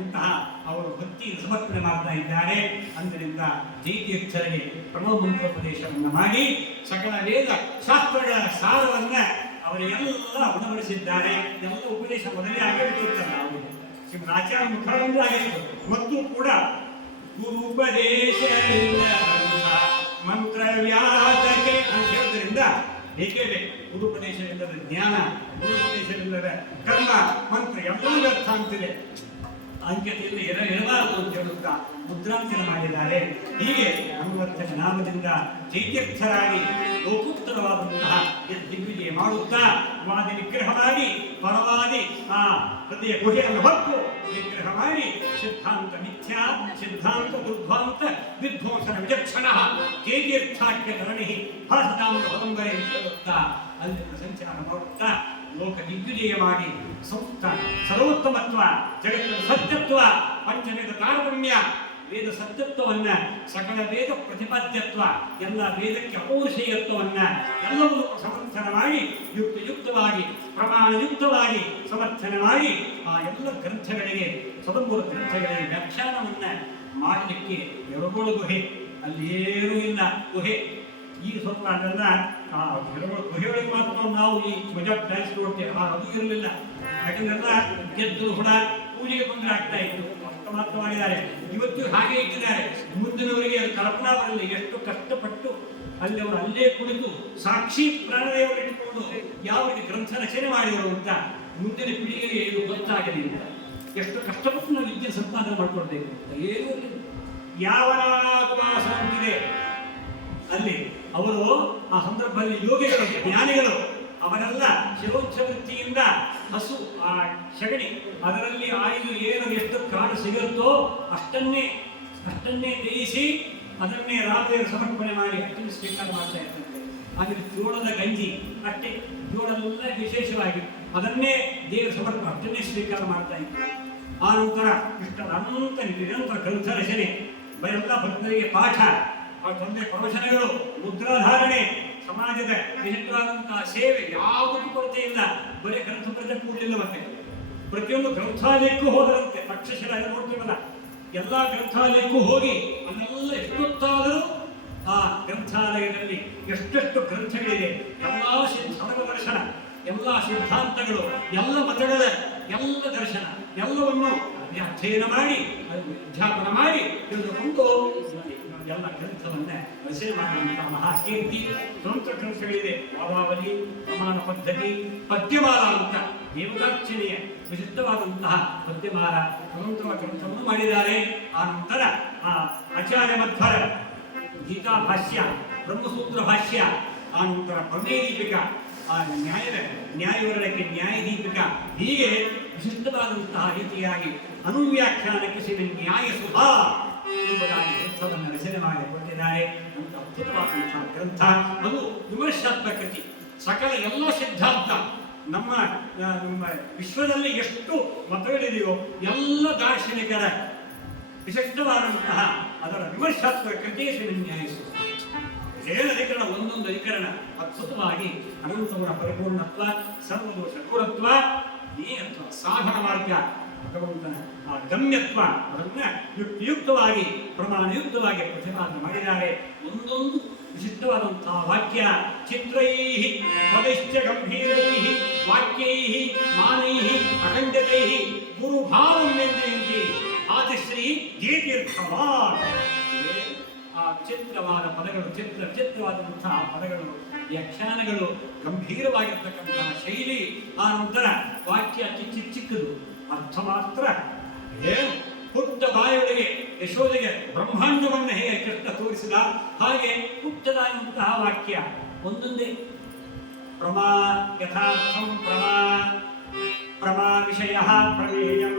ಇಂತಹ ಅವರು ಭಕ್ತಿ ಸಮರ್ಪಣೆ ಮಾಡ್ತಾ ಇದ್ದಾರೆ. ಅಂದಿನಿಂದ ಜೈತೀರ್ಥರಿಗೆ ಪ್ರಣವ ಮಂತ್ರೋಪದೇಶವನ್ನು ಮಾಡಿ ಸಕಲ ವೇದ ಶಾಸ್ತ್ರಗಳ ಸಾರವನ್ನ ಅವರಿಗೆಲ್ಲ ಉಣಬಡಿಸಿದ್ದಾರೆ. ಎಲ್ಲ ಉಪದೇಶ ಮೊದಲೇ ಆಗಿಬಿಟ್ಟಿರ್ತಾರೆ. ಅವರು ಆಚಾರ್ಯ ಮುಖಾರಂಭ ಆಗಿತ್ತು. ಮತ್ತು ಕೂಡ ಗುರುಪದೇಶ ಮಂತ್ರವ್ಯಾತಕೆ ಅಂತ ಹೇಳೋದ್ರಿಂದ ಏಕೆ ಗುರುಪದೇಶವಿಲ್ಲದ ಜ್ಞಾನ, ಗುರುಪದೇಶವಿಲ್ಲದ ಕರ್ಮ, ಮಂತ್ರ ಎಲ್ಲವೂ ವ್ಯರ್ಥ ಅಂತಿದೆ. ಅಂಕ್ಯತೆಯಲ್ಲಿ ಇರಬಾರದು ಅಂತ ಹೇಳುತ್ತಾ ಮುದ್ರಾಂಕನ ಮಾಡಿದ್ದಾರೆ. ಹೀಗೆ 40ನೇ ನಾಮದಿಂದ ಚೈತ್ಯರ್ಥರಾಗಿ ಲೋಕೋತ್ತರವಾದಂತಹ ದಿಗ್ವಿಜಯ ಮಾಡುತ್ತಾ ವಾದಿ ನಿಗ್ರಹ ಮಾಡಿ ಪರವಾದಿ ಆ ಹೃದಯ ಗುಹೆಯನ್ನು ಹೊತ್ತು ನಿಗ್ರಹ ಮಾಡಿ ಸಿದ್ಧಾಂತ ಮಿಥ್ಯಾ, ಸಿದ್ಧಾಂತ ದುರ್ಧ್ವಾಂತ ವಿಧ್ವಂಸನ ವಿಚಕ್ಷಣ ಚೈತ್ಯರ್ಥಾಖ್ಯ ಧರಣಿ ಭಾಸದಾಮ ಹೊದಂಬರೆ ಅಂತ ಹೇಳುತ್ತಾ ಅಲ್ಲಿಂದ ಸಂಚಾರ ಮಾಡುತ್ತಾ ಲೋಕ ದಿಗ್ವಿಜಯ ಮಾಡಿ ಸಂಸ್ಥ ಸರ್ವೋತ್ತಮತ್ವ, ಜಗತ್ತಿನ ಸತ್ಯತ್ವ, ಪಂಚವೇದ ತಾರತಮ್ಯ, ವೇದ ಸತ್ಯತ್ವವನ್ನ, ಸಕಲ ವೇದ ಪ್ರತಿಪಾದ್ಯತ್ವ, ಎಲ್ಲ ವೇದಕ್ಕೆ ಅಪೌರುಷೇಯತ್ವವನ್ನ ಎಲ್ಲವೂ ಸಮರ್ಥನ ಮಾಡಿ ಯುಕ್ತಯುಕ್ತವಾಗಿ ಪ್ರಮಾಣಯುಕ್ತವಾಗಿ ಸಮರ್ಥನೆ ಮಾಡಿ ಆ ಎಲ್ಲ ಗ್ರಂಥಗಳಿಗೆ, ಸದಮೂಲ ಗ್ರಂಥಗಳಿಗೆ ವ್ಯಾಖ್ಯಾನವನ್ನ ಮಾಡಲಿಕ್ಕೆ ಎರಗೋಳು ಗುಹೆ, ಅಲ್ಲಿ ಏನೂ ಇಲ್ಲ ಗುಹೆ. ಈಗ ಸ್ವಲ್ಪ ಅದೆಲ್ಲ ಗುಹೆಯೊಳಗೆ ಮಾತ್ರ ನಾವು ಈ ಬಜಾಟ್ ಡ್ಯಾನ್ಸ್ ನೋಡ್ತೇವೆ. ಅದು ಇರಲಿಲ್ಲ. ಯಾಕಂದ್ರೆಲ್ಲ ಗೆದ್ದು ಹುಡ ಪೂಜೆಗೆ ತೊಂದರೆ ಆಗ್ತಾ ಇತ್ತು. ಅಷ್ಟು ಮಾತ್ರ ಮಾಡಿದ್ದಾರೆ. ಇವತ್ತು ಹಾಗೆ ಇಟ್ಟಿದ್ದಾರೆ. ಮುಂದಿನವರಿಗೆ ಕಲ್ಪನಾ ಬರಲಿ ಎಷ್ಟು ಕಷ್ಟಪಟ್ಟು ಅಲ್ಲಿ ಅವರು ಅಲ್ಲೇ ಕುಳಿತು ಸಾಕ್ಷಿ ಪ್ರಾಣದೇವರು ಇಟ್ಟುಕೊಂಡು ಯಾವ ರೀತಿ ಗ್ರಂಥ ರಚನೆ ಮಾಡಿದರು ಅಂತ ಮುಂದಿನ ಪೀಳಿಗೆಗೆ ಇದು ಗೊತ್ತಾಗಲಿ ಅಂತ ಎಷ್ಟು ಕಷ್ಟಪಟ್ಟು ನಾವು ವಿದ್ಯೆ ಸಂಪಾದನೆ ಮಾಡ್ಕೊಳ್ಬೇಕು ಅಂತ. ಏನೂ ಯಾವನಾಗುವಾಸ ಅಂತಿದೆ ಅಲ್ಲಿ. ಅವರು ಆ ಸಂದರ್ಭದಲ್ಲಿ ಯೋಗಿಗಳು, ಜ್ಞಾನಿಗಳು ಅವರೆಲ್ಲ ಶಿರೋಚ್ಛ ವೃತ್ತಿಯಿಂದ ಹಸು, ಆ ಸಗಣಿ, ಅದರಲ್ಲಿ ಆಯ್ದು ಏನು ಎಷ್ಟು ಕಾಡು ಸಿಗುತ್ತೋ ಅಷ್ಟನ್ನೇ ಬೇಯಿಸಿ ಅದನ್ನೇ ರಾತ್ರಿ ಸಮರ್ಪಣೆ ಮಾಡಿ ಅಷ್ಟನ್ನು ಸ್ವೀಕಾರ ಮಾಡ್ತಾ ಇರ್ತಾರೆ. ಆಮೇಲೆ ಜೋಳದ ಗಂಜಿ ಅಷ್ಟೇ, ಜೋಳವೆಲ್ಲ ವಿಶೇಷವಾಗಿ ಅದನ್ನೇ ದೇವರ ಸಮರ್ಪಣೆ ಅಷ್ಟನ್ನೇ ಸ್ವೀಕಾರ ಮಾಡ್ತಾ ಇದ್ದಾರೆ. ಆ ನಂತರ ಇಷ್ಟರ ಅನಂತ ನಿರಂತರ ಗ್ರಂಥ ರಚನೆ, ಎಲ್ಲ ಭಕ್ತರಿಗೆ ಪಾಠ, ಆ ತಂದೆ ಪ್ರವಚನಗಳು, ಮುದ್ರಾಧಾರಣೆ, ಸಮಾಜದ ವಿಶಿಷ್ಟವಾದಂತಹ ಸೇವೆ, ಯಾವುದಕ್ಕೂ ಕೊರತೆ ಇಲ್ಲ. ಬರೀ ಗ್ರಂಥ ಪ್ರಜೆ ಕೂಡಲಿಲ್ಲ. ಮತ್ತೆ ಪ್ರತಿಯೊಂದು ಗ್ರಂಥಾಲಯಕ್ಕೂ ಹೋದರಂತೆ. ತಕ್ಷಶಿಲಾಗಿ ನೋಡ್ತೀವಲ್ಲ, ಎಲ್ಲ ಗ್ರಂಥಾಲಯಕ್ಕೂ ಹೋಗಿ ಅಲ್ಲೆಲ್ಲ ಎಷ್ಟೊತ್ತಾದರೂ ಆ ಗ್ರಂಥಾಲಯದಲ್ಲಿ ಎಷ್ಟೆಷ್ಟು ಗ್ರಂಥಗಳಿದೆ, ಎಲ್ಲ ಸರ್ವ ದರ್ಶನ, ಎಲ್ಲ ಸಿದ್ಧಾಂತಗಳು, ಎಲ್ಲ ಮತಗಳ ಎಲ್ಲ ದರ್ಶನ ಎಲ್ಲವನ್ನು ಅಧ್ಯಯನ ಮಾಡಿ ಅಧ್ಯಾಪನ ಮಾಡಿ ತಿಳಿದುಕೊಂಡು ಎಲ್ಲ ಗ್ರಂಥವನ್ನ ರಚನೆ ಮಾಡುವಂತಹ ಮಹಾಕೀರ್ತಿ. ಸ್ವತಂತ್ರ ಗ್ರಂಥಗಳಿದೆ. ವಾವಾವಲಿ, ಪ್ರಮಾಣ ಪದ್ಧತಿ, ಪದ್ಯಮಾಲ ಅಂತ ದೇವತಾರ್ಚನೆಯ ವಿಶಿಷ್ಟವಾದಂತಹ ಪದ್ಯಮಾಲ ಸ್ವತಂತ್ರ ಗ್ರಂಥವನ್ನು ಮಾಡಿದ್ದಾರೆ. ಆ ನಂತರ ಆ ಆಚಾರ್ಯ ಮಧ್ವರ ಗೀತಾ ಭಾಷ್ಯ, ಬ್ರಹ್ಮಸೂತ್ರ ಭಾಷ್ಯ, ಆ ನಂತರ ಪ್ರಮೇಯ ದೀಪಿಕ, ಆ ನ್ಯಾಯವರ್ಣಕ್ಕೆ ನ್ಯಾಯದೀಪಿಕ, ಹೀಗೆ ವಿಶಿಷ್ಟವಾದಂತಹ ರೀತಿಯಾಗಿ ಅನುವ್ಯಾಖ್ಯಾನಕ್ಕೆ ಶ್ರೀ ನ್ಯಾಯ ಸುಧಾ ಎಂಬುದಾಗಿ ಗ್ರಂಥವನ್ನು ರಚನೆ ಮಾಡಿಕೊಂಡಿದ್ದಾರೆ. ಅಂತ ಅದ್ಭುತವಾದಂತಹ ಗ್ರಂಥ. ಅದು ವಿಮರ್ಶಾತ್ಮಕ ಕೃತಿ. ಸಕಲ ಎಲ್ಲ ಸಿದ್ಧಾಂತ ನಮ್ಮ ವಿಶ್ವದಲ್ಲಿ ಎಷ್ಟು ಮತಗಳಿದೆಯೋ ಎಲ್ಲ ದಾರ್ಶನಿಕರ ವಿಶಿಷ್ಟವಾದಂತಹ ಅದರ ವಿಮರ್ಶಾತ್ಮಕ ಕೃತಿಯೇ ಶ್ರೀ ನ್ಯಾಯ ಸುಧಾ. ಏಳು ಅಧಿಕರಣ, ಒಂದೊಂದು ಅಧಿಕರಣ ಅದ್ಭುತವಾಗಿ ಅನಂತವರ ಪರಿಪೂರ್ಣತ್ವ, ಸರ್ವದೋಷ ದೂರತ್ವ, ನೇಯತ್ವ, ಸಾಧನ ಮಾರ್ಗ, ಭಗವಂತನ ಆ ಗಮ್ಯತ್ವ ಅದನ್ನ ಯುಕ್ತವಾಗಿ ಪ್ರಮಾಣಯುಕ್ತವಾಗಿ ಪ್ರತಿಪಾದನೆ ಮಾಡಿದ್ದಾರೆ. ಒಂದೊಂದು ವಿಶಿಷ್ಟವಾದಂತಹ ವಾಕ್ಯ ಚಿತ್ರೈಹಿ ಪದೈಶ್ಚ ಗಂಭೀರೈಹಿ ವಾಕ್ಯೈಹಿ ಮಾನೈಹಿ ಅಖಂಡತೈಹಿ ಗುರುಭಾವಂ ಎಂದೆಂದಿ ಆದಿಶ್ರೀ ಜೀತೀರ್ಥವಾನ್. ಆ ಚಿತ್ರವಾದ ಪದಗಳು, ಚಿತ್ರವಾದಂತಹ ಪದಗಳು, ವ್ಯಾಖ್ಯಾನಗಳು, ಗಂಭೀರವಾಗಿರ್ತಕ್ಕಂತಹ ಶೈಲಿ, ಆ ನಂತರ ವಾಕ್ಯ ಚಿಕ್ಕದು, ಅರ್ಥ ಮಾತ್ರ ಏನು ಪುಟ್ಟ ಬಾಯೊಳಗೆ ಯಶೋದೆಗೆ ಬ್ರಹ್ಮಾಂಡವನ್ನು ಹೇಗೆ ಕೃಷ್ಣ ತೋರಿಸಿದ ಹಾಗೆ ಪುಟ್ಟದಾದಂತಹ ವಾಕ್ಯ ಒಂದೊಂದೇ. ಪ್ರಮಾ ಯಥಾರ್ಥಂ ಪ್ರಮಾ ವಿಷಯ ಪ್ರಮೇಯಂ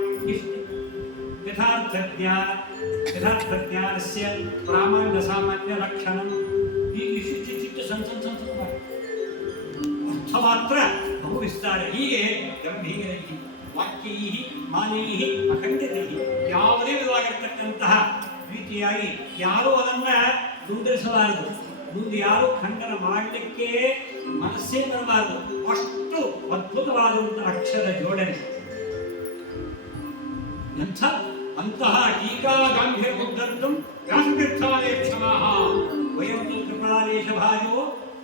ಯಥಾರ್ಥಜ್ಞಾನಸ್ಯ ಪ್ರಾಮಾಣ್ಯ ಸಾಮಾನ್ಯ ಲಕ್ಷಣಂ. ಹೀಗೆ ಚಿಕ್ಕ ಅರ್ಥ ಮಾತ್ರ ಬಹು ವಿಸ್ತಾರ. ಹೀಗೆ ಗಂಭೀರೈಹಿ ವಾಕ್ಯೈಹಿ ಮಾನೈಹಿ ಅಖಂಡತೈಹಿ, ಯಾವುದೇ ವಿಧವಾಗಿರ್ತಕ್ಕಂತಹ ರೀತಿಯಾಗಿ ಯಾರೂ ಅದನ್ನ ದುಂಡರಿಸಬಾರದು. ಮುಂದೆ ಯಾರು ಖಂಡನ ಮಾಡಲಿಕ್ಕೆ ಮನಸ್ಸೇ ಬರಬಾರದು. ಅಷ್ಟು ಅದ್ಭುತವಾದಂತಹ ಅಕ್ಷರ ಜೋಡಣೆ. ಅಂತಹ ಟೀಕಾ ಗಾಂಭೀರ್ಯ ಉದ್ಧರ್ತಂ ವ್ಯಾಸತೀರ್ಥಾಲಯ ಕ್ಷಮಾಃ ವಯಂ ಕೃಪಾಲೇಶ ಭಾಜೋ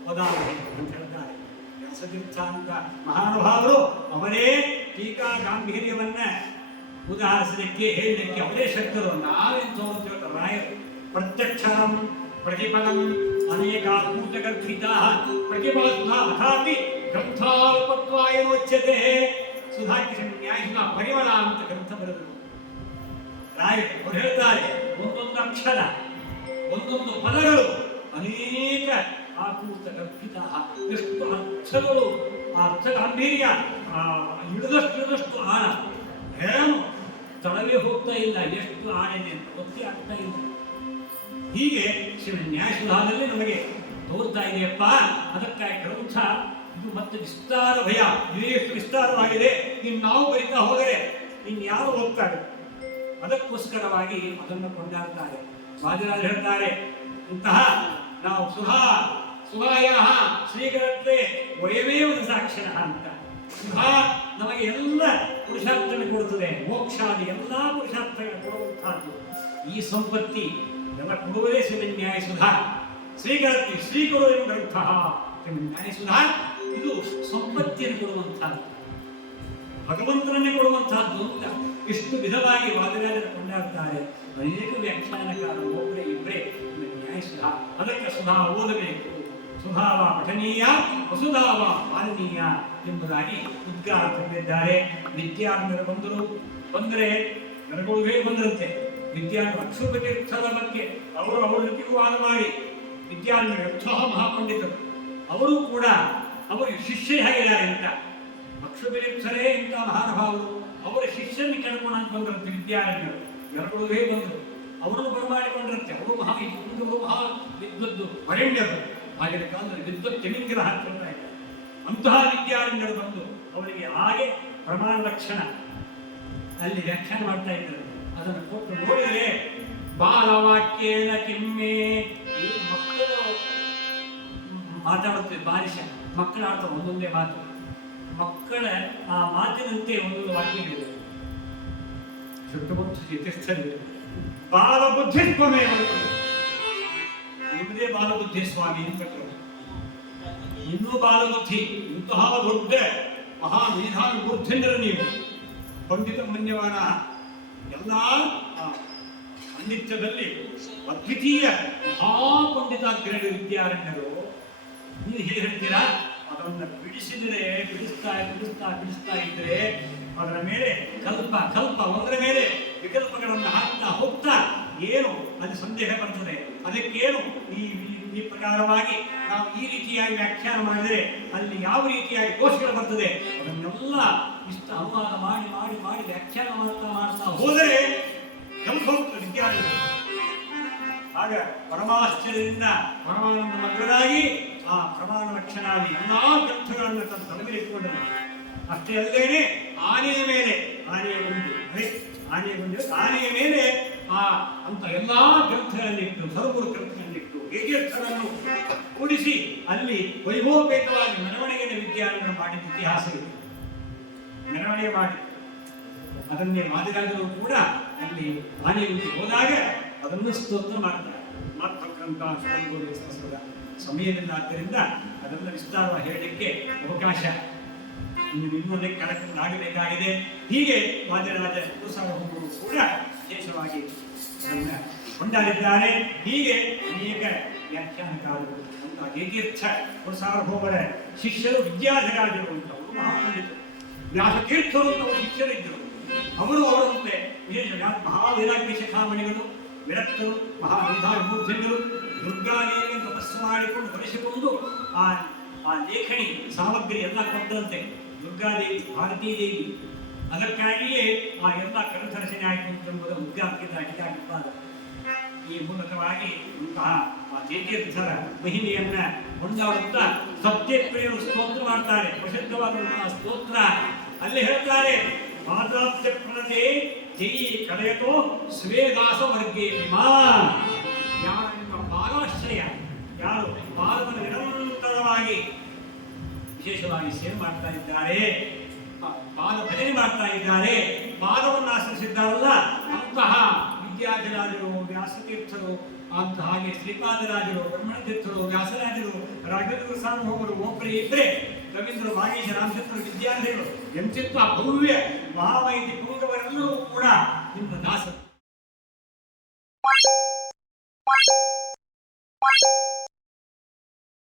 ವದಾಮಹೇ ಅಂತ ಹೇಳ್ತಾರೆ. ವ್ಯಾಸತೀರ್ಥ ಅಂತ ಮಹಾನುಭಾವರು ಅವರೇ ಟೀಕಾ ಗಾಂಭೀರ್ಯವನ್ನ ಉದಾಹರಿಸಲಿಕ್ಕೆ ಹೇಳಲಿಕ್ಕೆ ಅವರೇ ಶಕ್ತರು. ನಾವೆಂತ ರಾಯರು ಪ್ರತ್ಯಕ್ಷರಂ ಪ್ರತಿಪದಂ ಅನೇಕಾಭೂತಗರ್ಭಿತಾ ಪ್ರತಿಪಾದುನಾ ಅಥಾಪಿ ಗ್ರಂಥಾಲ್ಪತ್ವಾಯನೋಚ್ಯತೆ. ಸುಧಾಕೃಷ್ಣ ನ್ಯಾಯಸುಧಾ ಪರಿಮಳ ಅಂತ ಗ್ರಂಥ ಬರೆದರು ರಾಯರು. ಅವರು ಹೇಳ್ತಾರೆ ಒಂದೊಂದು ಅಕ್ಷರ, ಒಂದೊಂದು ಪದಗಳು ಅನೇಕ ಆಕೂತ ಗರ್ಭಿತ, ಎಷ್ಟು ಅರ್ಥಗಳು, ಆ ಅರ್ಥ ಗಾಂಭೀರ್ಯ ಇಳಿದಷ್ಟು ಆಳ, ಏನು ತಳವೇ ಹೋಗ್ತಾ ಇಲ್ಲ, ಎಷ್ಟು ಆಣೆನೆ ಅಂತ ಗೊತ್ತೇ ಆಗ್ತಾ ಇಲ್ಲ. ಹೀಗೆ ಶ್ರೀ ನ್ಯಾಯಸುಧಾದಲ್ಲಿ ನಮಗೆ ತೋರ್ತಾ ಇದೆಯಪ್ಪ. ಅದಕ್ಕಾಗಿ ಗ್ರಂಥ ಇದು ಮತ್ತೆ ವಿಸ್ತಾರ ಭಯ, ಎಷ್ಟು ವಿಸ್ತಾರವಾಗಿದೆ, ಇನ್ನು ನಾವು ಬರಿತಾ ಹೋದರೆ ಇನ್ಯಾರು ಹೋಗ್ತಾರೆ. ಅದಕ್ಕೋಸ್ಕರವಾಗಿ ಅದನ್ನು ಕೊಂಡಾಡ್ತಾರೆ. ವಾದಿರಾಜರು ಹೇಳ್ತಾರೆ, ಇಂತಹ ನಾವು ಸುಧಾಯ ಶ್ರೀಕರತ್ವೇ ವಯಮೇವ ಸಾಕ್ಷಿಣ ಅಂತ. ಸುಧಾ ನಮಗೆ ಎಲ್ಲ ಪುರುಷಾರ್ಥಗಳನ್ನು ಕೊಡುತ್ತದೆ, ಮೋಕ್ಷಾದಿ ಎಲ್ಲ ಪುರುಷಾರ್ಥಗಳನ್ನು ಕೊಡುವಂತಹದ್ದು. ಈ ಸಂಪತ್ತಿ ಎಲ್ಲ ಕೊಡುವುದೇ ಶ್ರೀ ನ್ಯಾಯಸುಧಾ. ಶ್ರೀಕರತ್ವ ಶ್ರೀಕರು ಎಂಬಂತಹ ನ್ಯಾಯಸುಧಾ ಇದು ಸಂಪತ್ತಿಯನ್ನು ಕೊಡುವಂತಹದ್ದು, ಭಗವಂತನನ್ನೇ ಕೊಡುವಂತಹದ್ದು ಅಂತ ಇಷ್ಟು ವಿಧವಾಗಿ ವಾದಿರಾಜರು ಕೊಂಡಾಡ್ತಾರೆ. ಅನೇಕ ವ್ಯಾಖ್ಯಾನಕಾರರು ಒಬ್ಬರೇ ಇಬ್ಬರೇ ನ್ಯಾಯಸುಧಾ. ಅದಕ್ಕೆ ಸುಧಾ ಓದಬೇಕು, ಸುಧಾವ ಪಠನೀಯ ವಸುಧಾವ ಪಾಲನೀಯ ಎಂಬುದಾಗಿ ಉದ್ಗಾರ ತಂದಿದ್ದಾರೆ. ವಿದ್ಯಾರ್ಥಿಗಳು ಬಂದರೆ ನರಗೊಳುವೇ ಬಂದಿರುತ್ತೆ. ವಿದ್ಯಾರ್ಥಿ ಅಕ್ಷುಭತೀರ್ಥರ ಬಗ್ಗೆ ಅವರ ರೀತಿಗೂ ವಾದ ಮಾಡಿ ವಿದ್ಯಾರ್ಥಿಗಳು ಉತ್ಸಾಹ ಮಹಾಪಂಡಿತರು. ಅವರು ಕೂಡ ಅವರು ಶಿಷ್ಯ ಹೇಗಿದ್ದಾರೆ ಅಂತ ಅಕ್ಷುಭತೀರ್ಥರೇ ಇಂಥ ಮಹಾನುಭಾವರು ಅವರ ಶಿಷ್ಯನ ಕೆಳಕೋಣ ಅಂತ ಬಂದಿರುತ್ತೆ. ವಿದ್ಯಾರ್ಥಿಗಳು ನರಗೊಳುವೇ ಬಂದರು, ಅವರನ್ನು ಬರಮಾಡಿಕೊಂಡಿರುತ್ತೆ. ಅವರು ಮಹಾ ವಿದ್ವದ್ದು ವರೆಣ್ಯರು. ಆಗಿನ ಕಾಲದಲ್ಲಿ ವಿದ್ವತ್ ತೆಮಿಂಗಿರ ಹಾಕ್ತಾ ಇದ್ದಾರೆ. ಅಂತಹ ವಿದ್ಯಾರ್ಥಿಗಳು ಬಂದು ಅವರಿಗೆ ಹಾಗೆ ಪ್ರಮಾಣ ಲಕ್ಷಣ ಅಲ್ಲಿ ವ್ಯಾಖ್ಯಾನ ಮಾಡ್ತಾ ಇದ್ದಾರೆ. ಅದನ್ನು ಕೊಟ್ಟು ನೋಡಿದರೆ ಬಾಲವಾಕ್ಯೇನ ಕಿಮ್ಮೆ, ಮಕ್ಕಳು ಮಾತಾಡುತ್ತೆ ಬಾಲಿಶ, ಮಕ್ಕಳು ಆಡ್ತಾರೆ ಒಂದೊಂದೇ ಮಾತು, ಮಕ್ಕಳ ಆ ಮಾತಿನಂತೆ ಒಂದೊಂದು ವಾಕ್ಯಗಳಿವೆ. ತೀರ್ಥರಿವೆ ಬಾಲಬುದ್ಧಿತ್ವಮೇ ನಿಮ್ಮದೇ ಬಾಲಬುದ್ಧಿ ಸ್ವಾಮಿ ಅಂತ. ಇನ್ನೂ ಬಾಲಬುದ್ಧಿ, ಇಂತಹ ದೊಡ್ಡ ಮಹಾ ಮೇಧಾವಿ ಬುದ್ಧಿಂದರು ನೀವು. ಪಂಡಿತ ಮನ್ಯವಾನ ಎಲ್ಲ ಪಾಂಡಿತ್ಯದಲ್ಲಿ ಅದ್ವಿತೀಯ ಮಹಾಪಂಡಿತಾಗ್ರಹಿ ವಿದ್ಯಾರಣ್ಯರು. ನೀವು ಹೇಗೆ ಹೇಳ್ತೀರಾ? ಅದನ್ನು ಬಿಡಿಸ್ತಾ ಇದ್ರೆ ಅದರ ಮೇಲೆ ಕಲ್ಪ ಒಂದರ ಮೇಲೆ ವಿಕಲ್ಪಗಳನ್ನು ಹಾಕ್ತಾ ಹೋಗ್ತಾ ಏನು ಅದು ಸಂದೇಹ ಬರ್ತದೆ. ಅದಕ್ಕೇನು ಈ ಈ ಪ್ರಕಾರವಾಗಿ ನಾವು ಈ ರೀತಿಯಾಗಿ ವ್ಯಾಖ್ಯಾನ ಮಾಡಿದರೆ ಅಲ್ಲಿ ಯಾವ ರೀತಿಯಾಗಿ ದೋಷಗಳು ಬರ್ತದೆ ಅದನ್ನೆಲ್ಲ ಇಷ್ಟ ಅನುವಾದ ಮಾಡಿ ಮಾಡಿ ಮಾಡಿ ವ್ಯಾಖ್ಯಾನ ಮಾಡ್ತಾ ಹೋದರೆ ಕಲಿಸೋದು ವಿದ್ಯಾರ್ಥಿಗಳು ಆಗ ಪರಮಾಶ್ಚರ್ಯದಿಂದ ಪರಮಾನಂದ ಮಗ್ನರಾಗಿ ಆ ಪ್ರಮಾಣ ಲಕ್ಷಣಾದಿ ಎಲ್ಲಾ ಗ್ರಂಥಗಳನ್ನು ತನ್ನ ತಲೆಮೇಲಿಟ್ಟುಕೊಂಡರು. ಅಷ್ಟೇ ಅಲ್ಲದೇನೆ ಆನೆಯ ಮೇಲೆ ಆನೆಯ ಮೇಲೆ ಆ ಅಂತ ಎಲ್ಲಾ ಗ್ರಂಥಗಳನ್ನಿಟ್ಟು ಸರ್ವೂರು ಗ್ರಂಥಗಳನ್ನಿಟ್ಟು ಹೇಗೆಗಳನ್ನು ಕೂಡಿಸಿ ಅಲ್ಲಿ ವೈಭವಪೇತವಾಗಿ ಮೆರವಣಿಗೆಯ ವಿದ್ಯಾರ್ಥಿಗಳನ್ನು ಮಾಡಿದ ಇತಿಹಾಸವಿದೆ. ಮೆರವಣಿಗೆ ಮಾಡಿ ಅದನ್ನೇ ವಾದಿರಾಜರು ಕೂಡ ಅಲ್ಲಿ ಆನೆಯಲ್ಲಿ ಹೋದಾಗ ಅದನ್ನು ಸ್ತೋತ್ರ ಮಾಡ್ತಾರೆ. ಮಾಡ್ತಕ್ಕಂಥ ಸಹಸ್ರದ ಸಮಯದಿಂದ ಆದ್ದರಿಂದ ಅದೆಲ್ಲ ವಿಸ್ತಾರವಾಗಿ ಹೇಳಲಿಕ್ಕೆ ಅವಕಾಶ ಇನ್ನೂ ಕಾರ್ಯಕ್ರಮಗಳಾಗಬೇಕಾಗಿದೆ. ಹೀಗೆ ವಾದಿರಾಜ ಸಾರ್ವಭೌಮರು ಕೂಡ ವಿಶೇಷವಾಗಿ ಕೊಂಡಾಡಿದ್ದಾರೆ. ಹೀಗೆ ಅನೇಕ ವ್ಯಾಖ್ಯಾನಕಾರರು ಅಂತ ಜಯತೀರ್ಥ ಸಾರ್ವಭೌಮರ ಶಿಷ್ಯರು ವಿದ್ಯಾಧರಾಜರು ಅಂತವರು ಮಹಾಪಂಡಿತರು, ವ್ಯಾಸತೀರ್ಥರು ಅಂತವರು ಶಿಷ್ಯರಿದ್ದರು. ಅವರು ಅವರಂತೆ ವಿಶೇಷ ಮಹಾವೈರಾಗ್ಯ ಶಿಖಾಮಣಿಗಳು, ವಿರಕ್ತರು, ಮಹಾವಿಧಾವಿಭೂತಿಗಳು ದುರ್ಗಾದೇವಿಯನ್ನು ತಪಸ್ಸು ಮಾಡಿಕೊಂಡು ಬರೆಸಿಕೊಂಡು ಆ ಲೇಖನಿ ಸಾಮಗ್ರಿ ಎಲ್ಲ ಕೊಟ್ಟಂತೆ ದುರ್ಗಾದೇವಿ ಭಾರತೀ ದೇವಿ. ಅದಕ್ಕಾಗಿಯೇ ಆ ಎಲ್ಲ ಕರಸರಚನೆ ಆಯಿತು ಎಂಬುದು ಉದ್ಗಾರಕ್ಕಿಂತ ಅಡಿಯಾಗಿದ್ದಾರೆ. ಈ ಮೂಲಕವಾಗಿ ಇಂತಹ ಆ ಜಯತೀರ್ಥರ ಮಹಿಮೆಯನ್ನ ಕೊಂಡಾಡುತ್ತಾ ಸತ್ಯಪ್ರಿಯರು ಸ್ತೋತ್ರ ಮಾಡ್ತಾರೆ. ಪ್ರಸಿದ್ಧವಾದಂತಹ ಸ್ತೋತ್ರ ಅಲ್ಲಿ ಹೇಳ್ತಾರೆ, ಮಾತಾಪ್ತ ಪ್ರಣತೆ ಜೈ ಕಳೆಯತೋ ಸ್ವೇದಾಸ ವರ್ಗೇ ಯಾರ ನಿಮ್ಮ ಪಾದಾಶ್ರಯ, ಯಾರು ಪಾದವನ್ನು ನಿರಂತರವಾಗಿ ವಿಶೇಷವಾಗಿ ಸೇವೆ ಮಾಡ್ತಾ ಇದ್ದಾರೆ, ಪಾದ ಭಜನೆ ಮಾಡ್ತಾ ಇದ್ದಾರೆ, ಪಾದವನ್ನು ಆಶ್ರಯಿಸಿದ್ದಾರಲ್ಲ ಅಂತಹ ವಿದ್ಯಾಧಿರಾಜರು, ವ್ಯಾಸತೀರ್ಥರು, ಅಂತ ಹಾಗೆ ಶ್ರೀಪಾದರಾಜರು, ಬ್ರಹ್ಮಣತೀರ್ಥರು, ವ್ಯಾಸರಾಜರು, ರಾಘವೇಂದ್ರ ಸಾರ್ವಭೌಮರು ಒಬ್ಬರೇ ಇಬ್ಬರೇ, ರವೀಂದ್ರ ಭಾಗೇಶ ರಾಮಚಂದ್ರ ವಿದ್ಯಾರ್ಥಿಗಳು ಎಂಚಿತ್ತ ಭವ್ಯ ಮಹಾವೈದ್ಯ ಪುಂಗವರೆಲ್ಲರೂ ಕೂಡ ನಿಮ್ಮ ದಾಸರು.